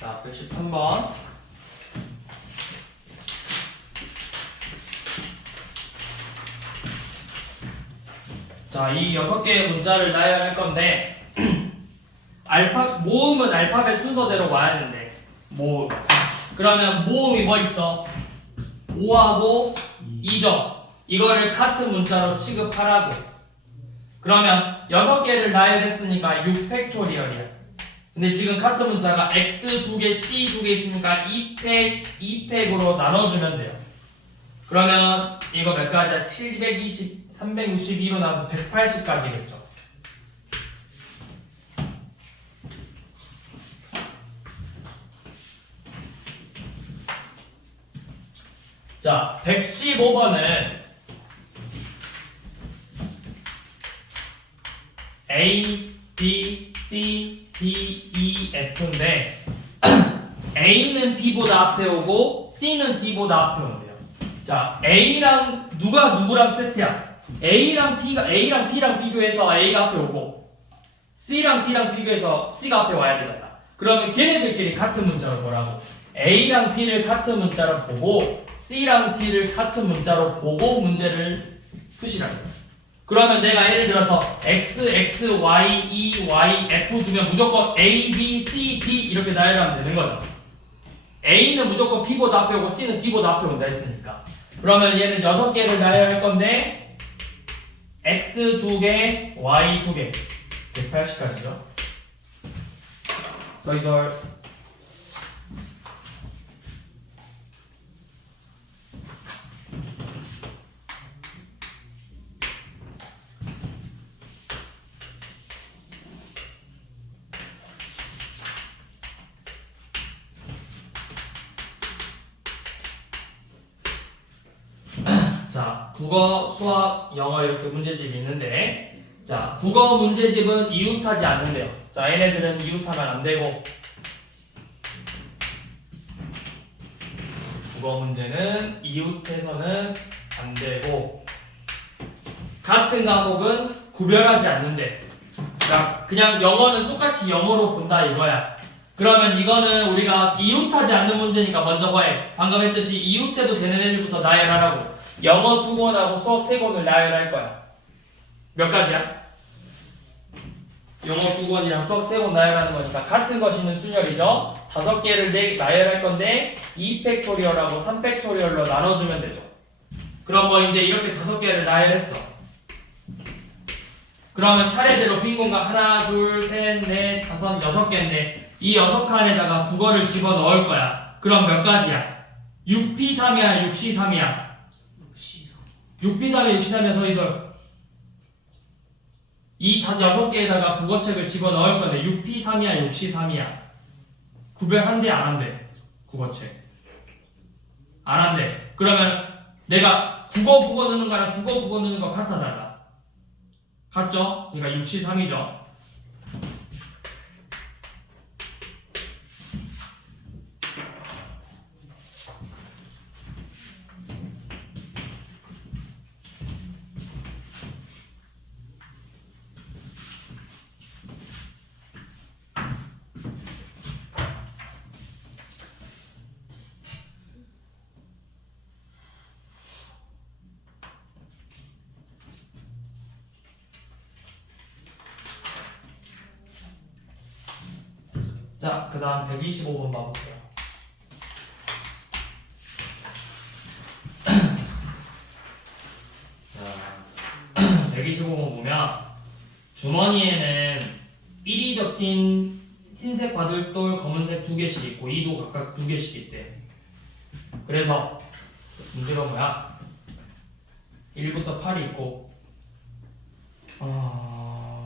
자, 113번. 자, 이 6개의 문자를 나열할 건데 모음은 알파벳 순서대로 와야 된대. 모음. 그러면 모음이 뭐 있어? 5하고 2죠. 이거를 같은 문자로 취급하라고. 그러면 6개를 나열했으니까 6팩토리얼이야. 근데 지금 같은 문자가 x 2개, c 2개 있으니까 2팩, 2팩으로 나눠주면 돼요. 그러면 이거 몇 가지야? 720, 362로 나와서 180까지겠죠. 자, 115번은 A, B, C, D, E, F인데 A는 B보다 앞에 오고 C는 D보다 앞에 온대요. 자, A랑 누구랑 세트야? A랑 B랑 비교해서 A가 앞에 오고 C랑 D랑 비교해서 C가 앞에 와야 되잖아. 그러면 걔네들끼리 같은 문자로 보라고. A랑 B를 같은 문자로 보고 C랑 D를 같은 문자로 보고 문제를 푸시라고. 그러면 내가 예를 들어서 X, X, Y, E, Y, F 두면 무조건 A, B, C, D 이렇게 나열하면 되는 거죠. A는 무조건 B보다 앞에 오고 C는 D보다 앞에 온다 했으니까. 그러면 얘는 6개를 나열할 건데 X 2개, Y 2개 180까지죠. 서이설. 자, 국어, 수학, 영어 이렇게 문제집이 있는데 자, 국어 문제집은 이웃하지 않는데요. 자, 얘네들은 이웃하면 안 되고 국어 문제는 이웃해서는 안 되고 같은 과목은 구별하지 않는데 자, 그냥 영어는 똑같이 영어로 본다 이거야. 그러면 이거는 우리가 이웃하지 않는 문제니까 먼저 뭐해? 방금 했듯이 이웃해도 되는 애들부터 나열하라고. 영어 2권하고 수학 3권을 나열할 거야. 몇 가지야? 영어 2권이랑 수학 3권 나열하는 거니까 같은 것이는 순열이죠. 5개를 나열할 건데 2팩토리얼하고 3팩토리얼로 나눠주면 되죠. 그럼 뭐 이제 이렇게 5개를 나열했어. 그러면 차례대로 빈 공간 하나, 둘, 셋, 넷, 다섯, 6개인데 이 6칸에다가 국어를 집어넣을 거야. 그럼 몇 가지야? 6P3이야, 6C3이야? 6P3에 6C3에서 이걸 이 6개에다가 국어책을 집어넣을 건데 6P3이야, 6C3이야? 구별한대, 안 한대? 국어책 안 한대. 그러면 내가 국어 넣는 거랑 국어 넣는 거 같아, 달라? 같죠? 그러니까 6C3이죠. 자, 그 다음 125번 봐볼게요. 자, 125번 보면 주머니에는 1이 적힌 흰색 바들돌, 검은색 2개씩 있고 2도 각각 2개씩 있대. 그래서 문제가 뭐야? 1부터 8이 있고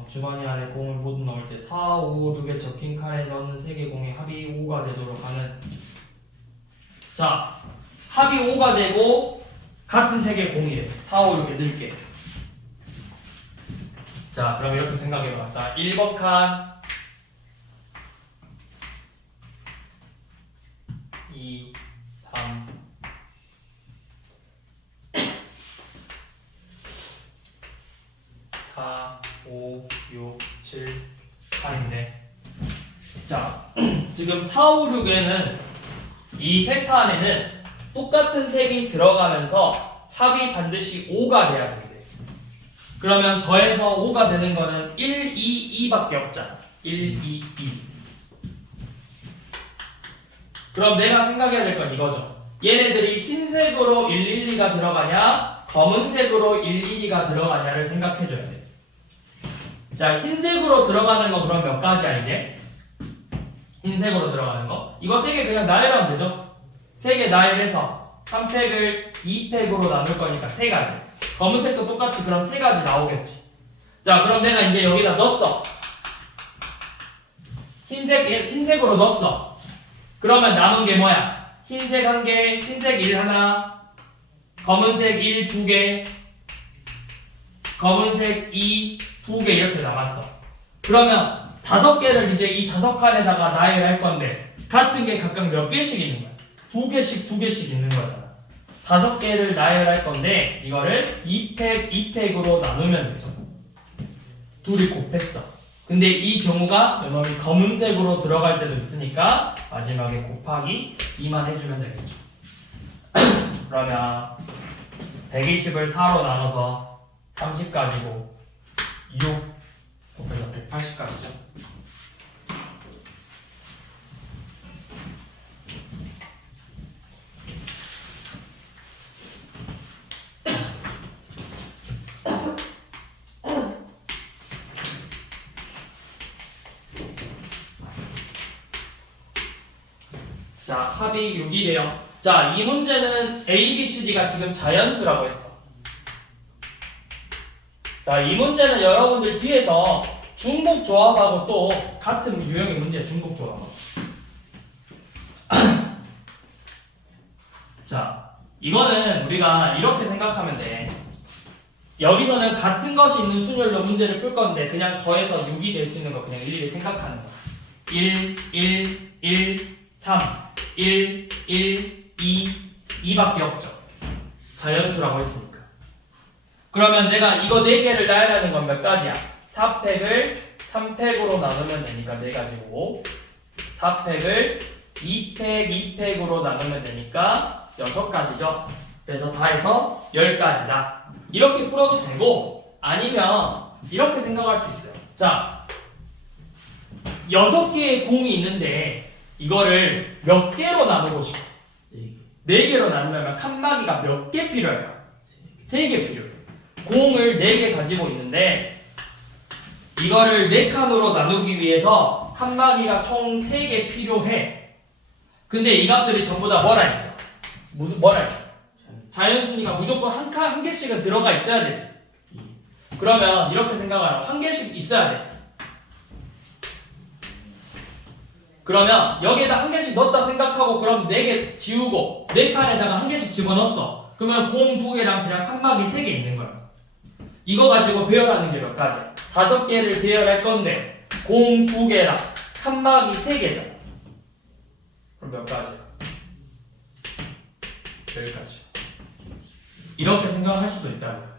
주머니 안에 공을 모두 넣을 때 4, 5, 6에 적힌 칸에 넣는 3개 공이 합이 5가 되도록 하는. 자, 합이 5가 되고 같은 3개 공이래. 4, 5, 6에 넣을게. 자, 그럼 이렇게 생각해봐. 자, 1번 칸 2, 3 4, 5, 6, 7, 8인데 자, 지금 4, 5, 6에는 이 세 칸에는 똑같은 색이 들어가면서 합이 반드시 5가 돼야 되는데 그러면 더해서 5가 되는 거는 1, 2, 2밖에 없잖아. 1, 2, 2. 그럼 내가 생각해야 될 건 이거죠. 얘네들이 흰색으로 1, 1, 2가 들어가냐 검은색으로 1, 2, 2가 들어가냐를 생각해 줘야 돼. 자, 흰색으로 들어가는 거 그럼 몇 가지야 이제? 흰색으로 들어가는 거 이거 3개 그냥 나열하면 되죠? 3개 나열해서 3팩을 2팩으로 나눌 거니까 3가지. 검은색도 똑같이 그럼 3가지 나오겠지. 자, 그럼 내가 이제 여기다 넣었어. 흰색으로 넣었어. 그러면 남은 게 뭐야? 흰색 1개, 흰색 1 하나, 검은색 1 2개, 검은색 2 2개 이렇게 남았어. 그러면 5개를 이제 이 5칸에다가 나열할 건데 같은 게 각각 몇 개씩 있는 거야? 2개씩 2개씩 있는 거잖아. 5개를 나열할 건데 이거를 2팩 2팩으로 나누면 되죠. 둘이 곱했어. 근데 이 경우가 요놈이 검은색으로 들어갈 때도 있으니까 마지막에 곱하기 2만 해주면 되겠죠. 그러면 120을 4로 나눠서 30가지고 6 곱해서 180가지죠. 자, 합이 6이래요. 자, 이 문제는 A, B, C, D가 지금 자연수라고 했어. 자, 이 문제는 여러분들 뒤에서 중복조합하고 또 같은 유형의 문제야, 중복조합하고. 자, 이거는 우리가 이렇게 생각하면 돼. 여기서는 같은 것이 있는 순열로 문제를 풀 건데 그냥 더해서 6이 될 수 있는 거 그냥 일일이 생각하는 거야. 1, 1, 1, 3, 1, 1, 2, 2밖에 없죠. 자연수라고 했으니까. 그러면 내가 이거 4개를 나열하는 건 몇 가지야? 4팩을 3팩으로 나누면 되니까 4가지고 4팩을 2팩 2팩으로 나누면 되니까 6가지죠. 그래서 다 해서 10가지다. 이렇게 풀어도 되고 아니면 이렇게 생각할 수 있어요. 자, 6개의 공이 있는데 이거를 몇 개로 나누고 싶어? 4개로 나누려면 칸막이가 몇 개 필요할까? 3개 필요해. 공을 4개 가지고 있는데 이거를 4칸으로 나누기 위해서 칸막이가 총 3개 필요해. 근데 이 값들이 전부 다 뭐라 했어? 뭐라 했어? 자연순위가 무조건 한 개씩은 들어가 있어야 되지. 그러면 이렇게 생각하라고. 한 개씩 있어야 돼. 그러면 여기에다 한 개씩 넣었다 생각하고 그럼 4개 지우고 4칸에다가 한 개씩 집어넣었어. 그러면 공 2개랑 그냥 칸막이 3개 있는 거야. 이거 가지고 배열하는 게 몇 가지? 5개를 배열할 건데 공 2개랑 칸막이 3개잖아. 그럼 몇 가지야? 10가지. 이렇게 생각할 수도 있다는 거야.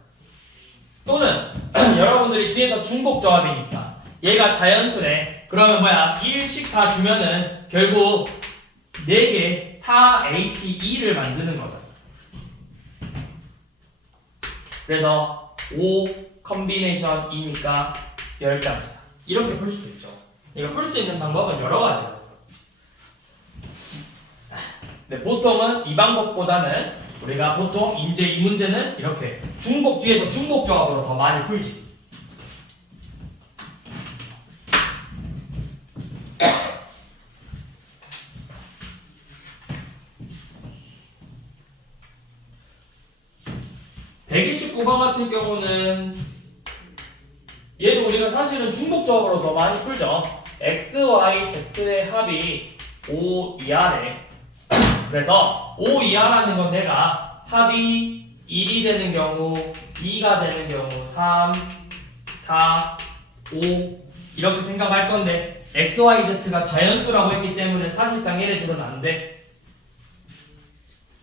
또는 여러분들이 뒤에서 중복조합이니까 얘가 자연수래. 그러면 뭐야? 1씩 다 주면은 결국 4개 4H2를 만드는 거잖아. 그래서 5 컨비네이션 2니까 10가지다. 이렇게 풀 수도 있죠. 이거 풀 수 있는 방법은 여러 가지다. 네, 보통은 이 방법보다는 우리가 보통 이제 이 문제는 이렇게 중복 뒤에서 중복조합으로 더 많이 풀지. (129번) 같은 경우는 얘도 우리가 사실은 중복조합으로 더 많이 풀죠. x, y, z의 합이 5 이하래. 그래서 5 이하라는 건 내가 합이 1이 되는 경우, 2가 되는 경우, 3, 4, 5 이렇게 생각할 건데 x, y, z가 자연수라고 했기 때문에 사실상 얘네들은 안 돼.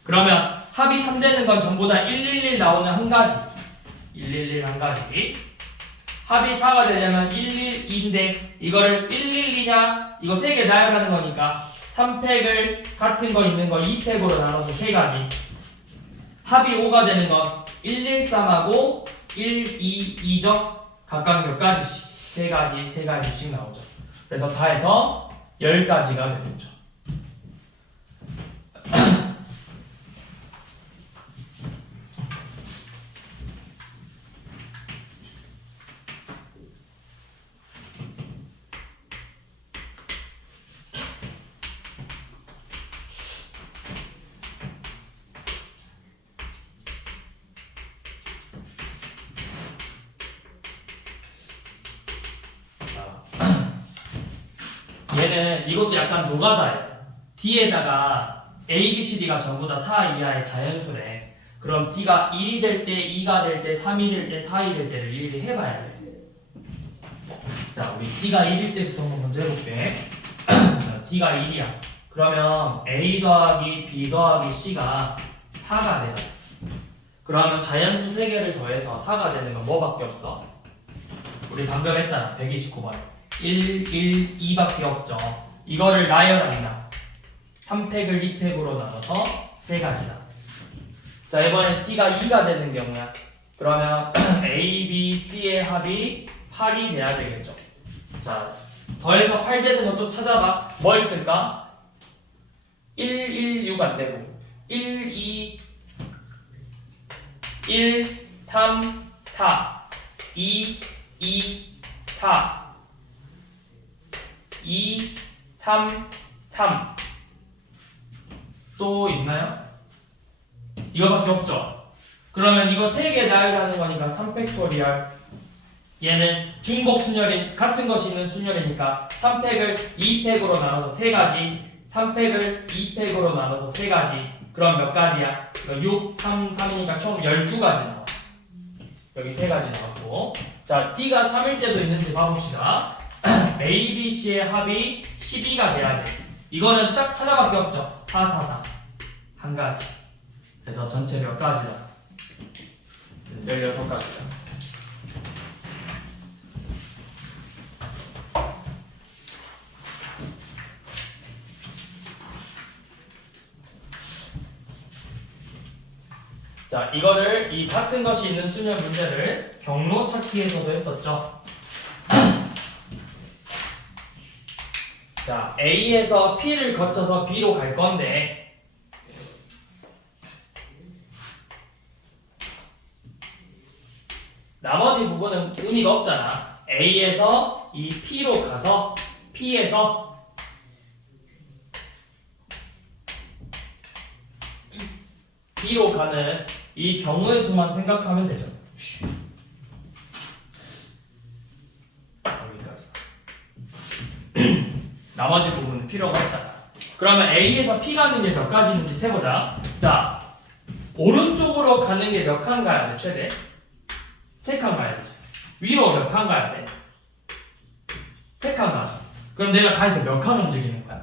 그러면 합이 3 되는 건 전부 다 111 나오는 한 가지. 111 한 가지. 합이 4가 되려면 112인데 이거를 112냐? 이거 3개 나열하는 거니까 3팩을 같은 거 있는 거 2팩으로 나눠서 3가지. 합이 5가 되는 건 113하고 1, 2, 2죠? 각각 몇 가지씩? 세 가지씩 나오죠. 그래서 다 해서 10가지가 되겠죠. 얘는 이것도 약간 노가다예요. D에다가 A, B, C, D가 전부 다 4 이하의 자연수래. 그럼 D가 1이 될 때, 2가 될 때, 3이 될 때, 4이 될 때를 일일이 해봐야 돼. 자, 우리 D가 1일 때부터 한번 먼저 해볼게. 자, D가 1이야. 그러면 A 더하기 B 더하기 C가 4가 돼요. 그러면 자연수 3개를 더해서 4가 되는 건 뭐밖에 없어? 우리 방금 했잖아. 129번. 1, 1, 2밖에 없죠. 이거를 나열한다. 3팩을 2팩으로 나눠서 3가지다. 자, 이번엔 D가 2가 되는 경우야. 그러면 A, B, C의 합이 8이 돼야 되겠죠. 자, 더해서 8 되는 거 또 찾아봐. 뭐 있을까? 1, 1, 6 안 되고 1, 2, 1, 3, 4 2, 2, 4 2, 3, 3 또 있나요? 이거밖에 없죠? 그러면 이거 3개 나열하는 거니까 3팩토리얼 얘는 중복 순열인 같은 것이 있는 순열이니까 3팩을 2팩으로 나눠서 3가지 3팩을 2팩으로 나눠서 3가지 그럼 몇 가지야? 6, 3, 3이니까 총 12가지 나와 여기 3가지 나왔고 자 T가 3일 때도 있는지 봐봅시다 A, B, C의 합이 12가 돼야 돼 이거는 딱 하나밖에 없죠 4, 4, 4 한 가지 그래서 전체 몇 가지다? 16가지다 자, 이거를 이 같은 것이 있는 수열 문제를 경로 찾기에서도 했었죠. 자, A에서 P를 거쳐서 B로 갈 건데 나머지 부분은 의미가 없잖아. A에서 이 P로 가서 P에서 B로 가는 이 경우의 수만 생각하면 되죠. 여기까지. 나머지 부분은 필요가 없잖아. 그러면 A에서 P 가는 게 몇 가지 있는지 세보자. 자, 오른쪽으로 가는 게 몇 칸 가야 돼? 최대? 3칸 가야 되죠. 위로 몇 칸 가야 돼? 3칸 가죠. 그럼 내가 다 해서 몇 칸 움직이는 거야?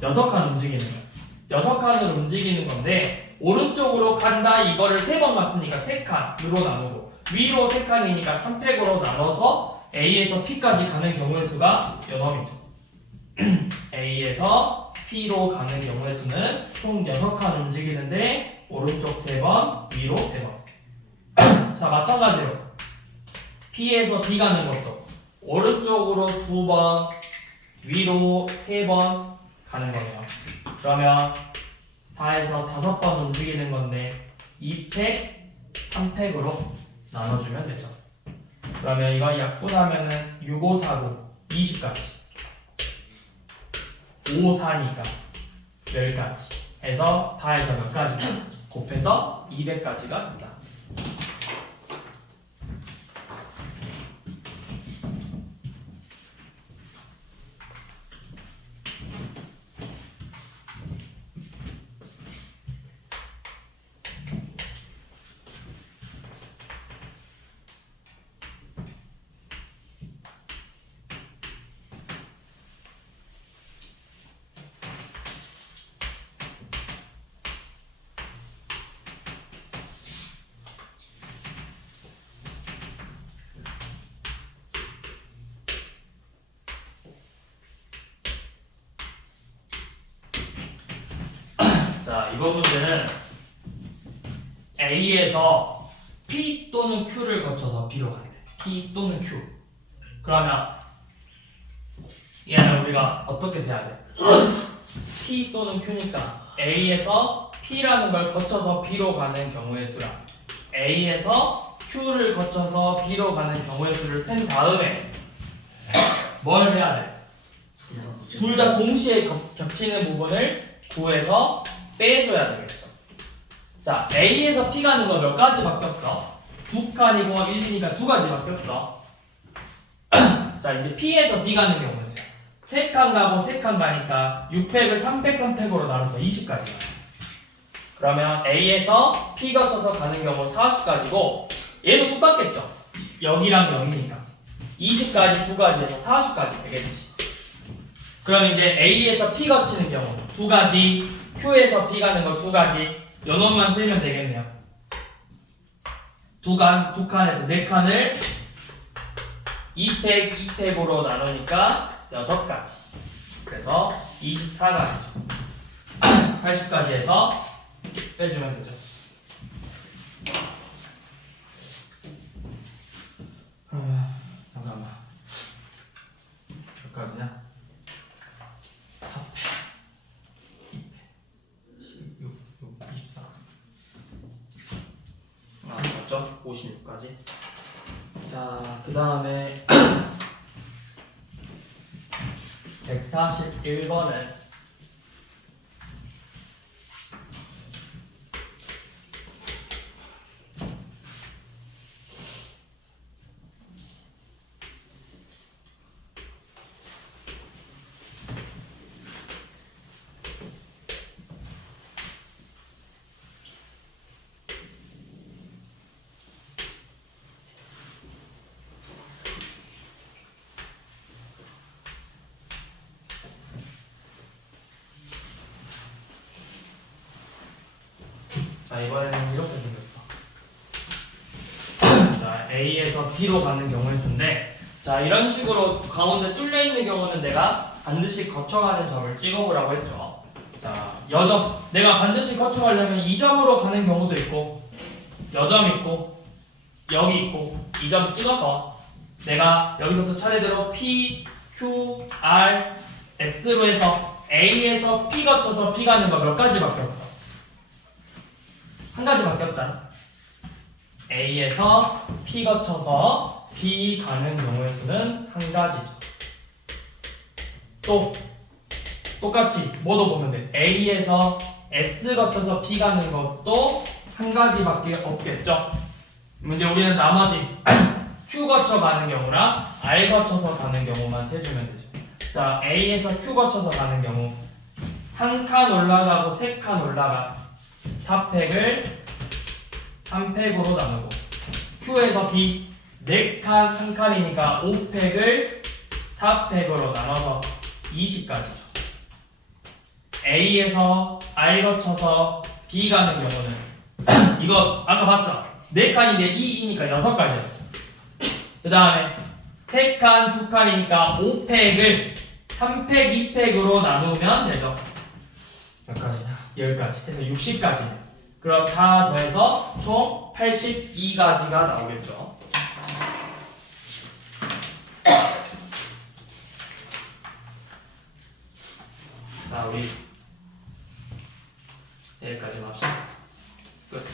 6칸 움직이는 거야. 6칸을 움직이는 건데 오른쪽으로 간다 이거를 3번 갔으니까 3칸으로 나누고 위로 3칸이니까 3팩으로 나눠서 A에서 P까지 가는 경우의 수가 여놈이죠. A에서 P로 가는 경우의 수는 총 6칸 움직이는데 오른쪽 3번, 위로 3번. 자, 마찬가지로 P에서 B 가는 것도 오른쪽으로 2번, 위로 3번 가는 거예요. 그러면 다 해서 5번 움직이는 건데 2팩, 3팩으로 나눠주면 되죠. 그러면 이거 약분하면은 6, 5, 4, 9, 20까지 5, 4니까 10가지 해서 다 해서 몇 가지다? 곱해서 200가지가 된다. 자, 이번 문제는 A에서 P 또는 Q를 거쳐서 B로 간대. P 또는 Q. 그러면 얘는 우리가 어떻게 세야 돼? P 또는 Q니까 A에서 P라는 걸 거쳐서 B로 가는 경우의 수랑 A에서 Q를 거쳐서 B로 가는 경우의 수를 센 다음에 뭘 해야 돼? 둘 다 동시에 겹치는 부분을 구해서 빼줘야 되겠죠. 자, A에서 P 가는 거 몇 가지 바뀌었어? 두 칸이고 1, 2니까 두 가지 바뀌었어. 자, 이제 P에서 B 가는 경우는 세 칸 가고 세 칸 가니까 6팩을 3팩, 3팩으로 나눠서 20까지 가요. 그러면 A에서 P 거쳐서 가는 경우 40까지고 얘도 똑같겠죠. 여기랑 여기니까 20까지 두 가지에서 40까지 되겠지. 그럼 이제 A에서 P 거치는 경우 두 가지, Q에서 B 가는 거 두 가지, 요 놈만 쓰면 되겠네요. 두 칸에서 네 칸을 2팩, 2팩으로 나누니까 6가지. 그래서 24가지죠. 80까지 해서 빼주면 되죠. 잠깐만. 몇 가지냐? 4팩, 2팩, 16, 24. 맞죠? 56까지. 자, 그 다음에 141번은 자, 이번에는 이렇게 생겼어. 자, A에서 B로 가는 경우의 수인데, 자, 이런 식으로 가운데 뚫려 있는 경우는 내가 반드시 거쳐가는 점을 찍어보라고 했죠. 자, 여점. 내가 반드시 거쳐가려면 이 점으로 가는 경우도 있고, 여점 있고, 여기 있고, 이 점 찍어서 내가 여기서부터 차례대로 P, Q, R, S로 해서 A에서 P 거쳐서 B 가는 거 몇 가지 바뀌었어? 한 가지 바뀌었잖아. A에서 P 거쳐서 B 가는 경우의 수는 한 가지죠. 또 똑같이 뭐도 보면 돼. A에서 S 거쳐서 P 가는 것도 한 가지밖에 없겠죠. 이제 우리는 나머지 Q 거쳐 가는 경우랑 R 거쳐서 가는 경우만 세주면 되죠. 자, A에서 Q 거쳐서 가는 경우 한 칸 올라가고 세 칸 올라가 4팩을 3팩으로 나누고 Q에서 B 4칸 한 칸이니까 5팩을 4팩으로 나눠서 20까지죠. A에서 R 거쳐서 B 가는 경우는 이거 아까 봤죠? 4칸인데 2이니까 6가지였어. 그 다음에 3칸, 2칸이니까 5팩을 3팩, 2팩으로 나누면 되죠. 몇 가지냐? 10가지 해서 60가지. 그럼 다 더해서 총 82가지가 나오겠죠. 자, 우리 여기까지만 합시다. 끝.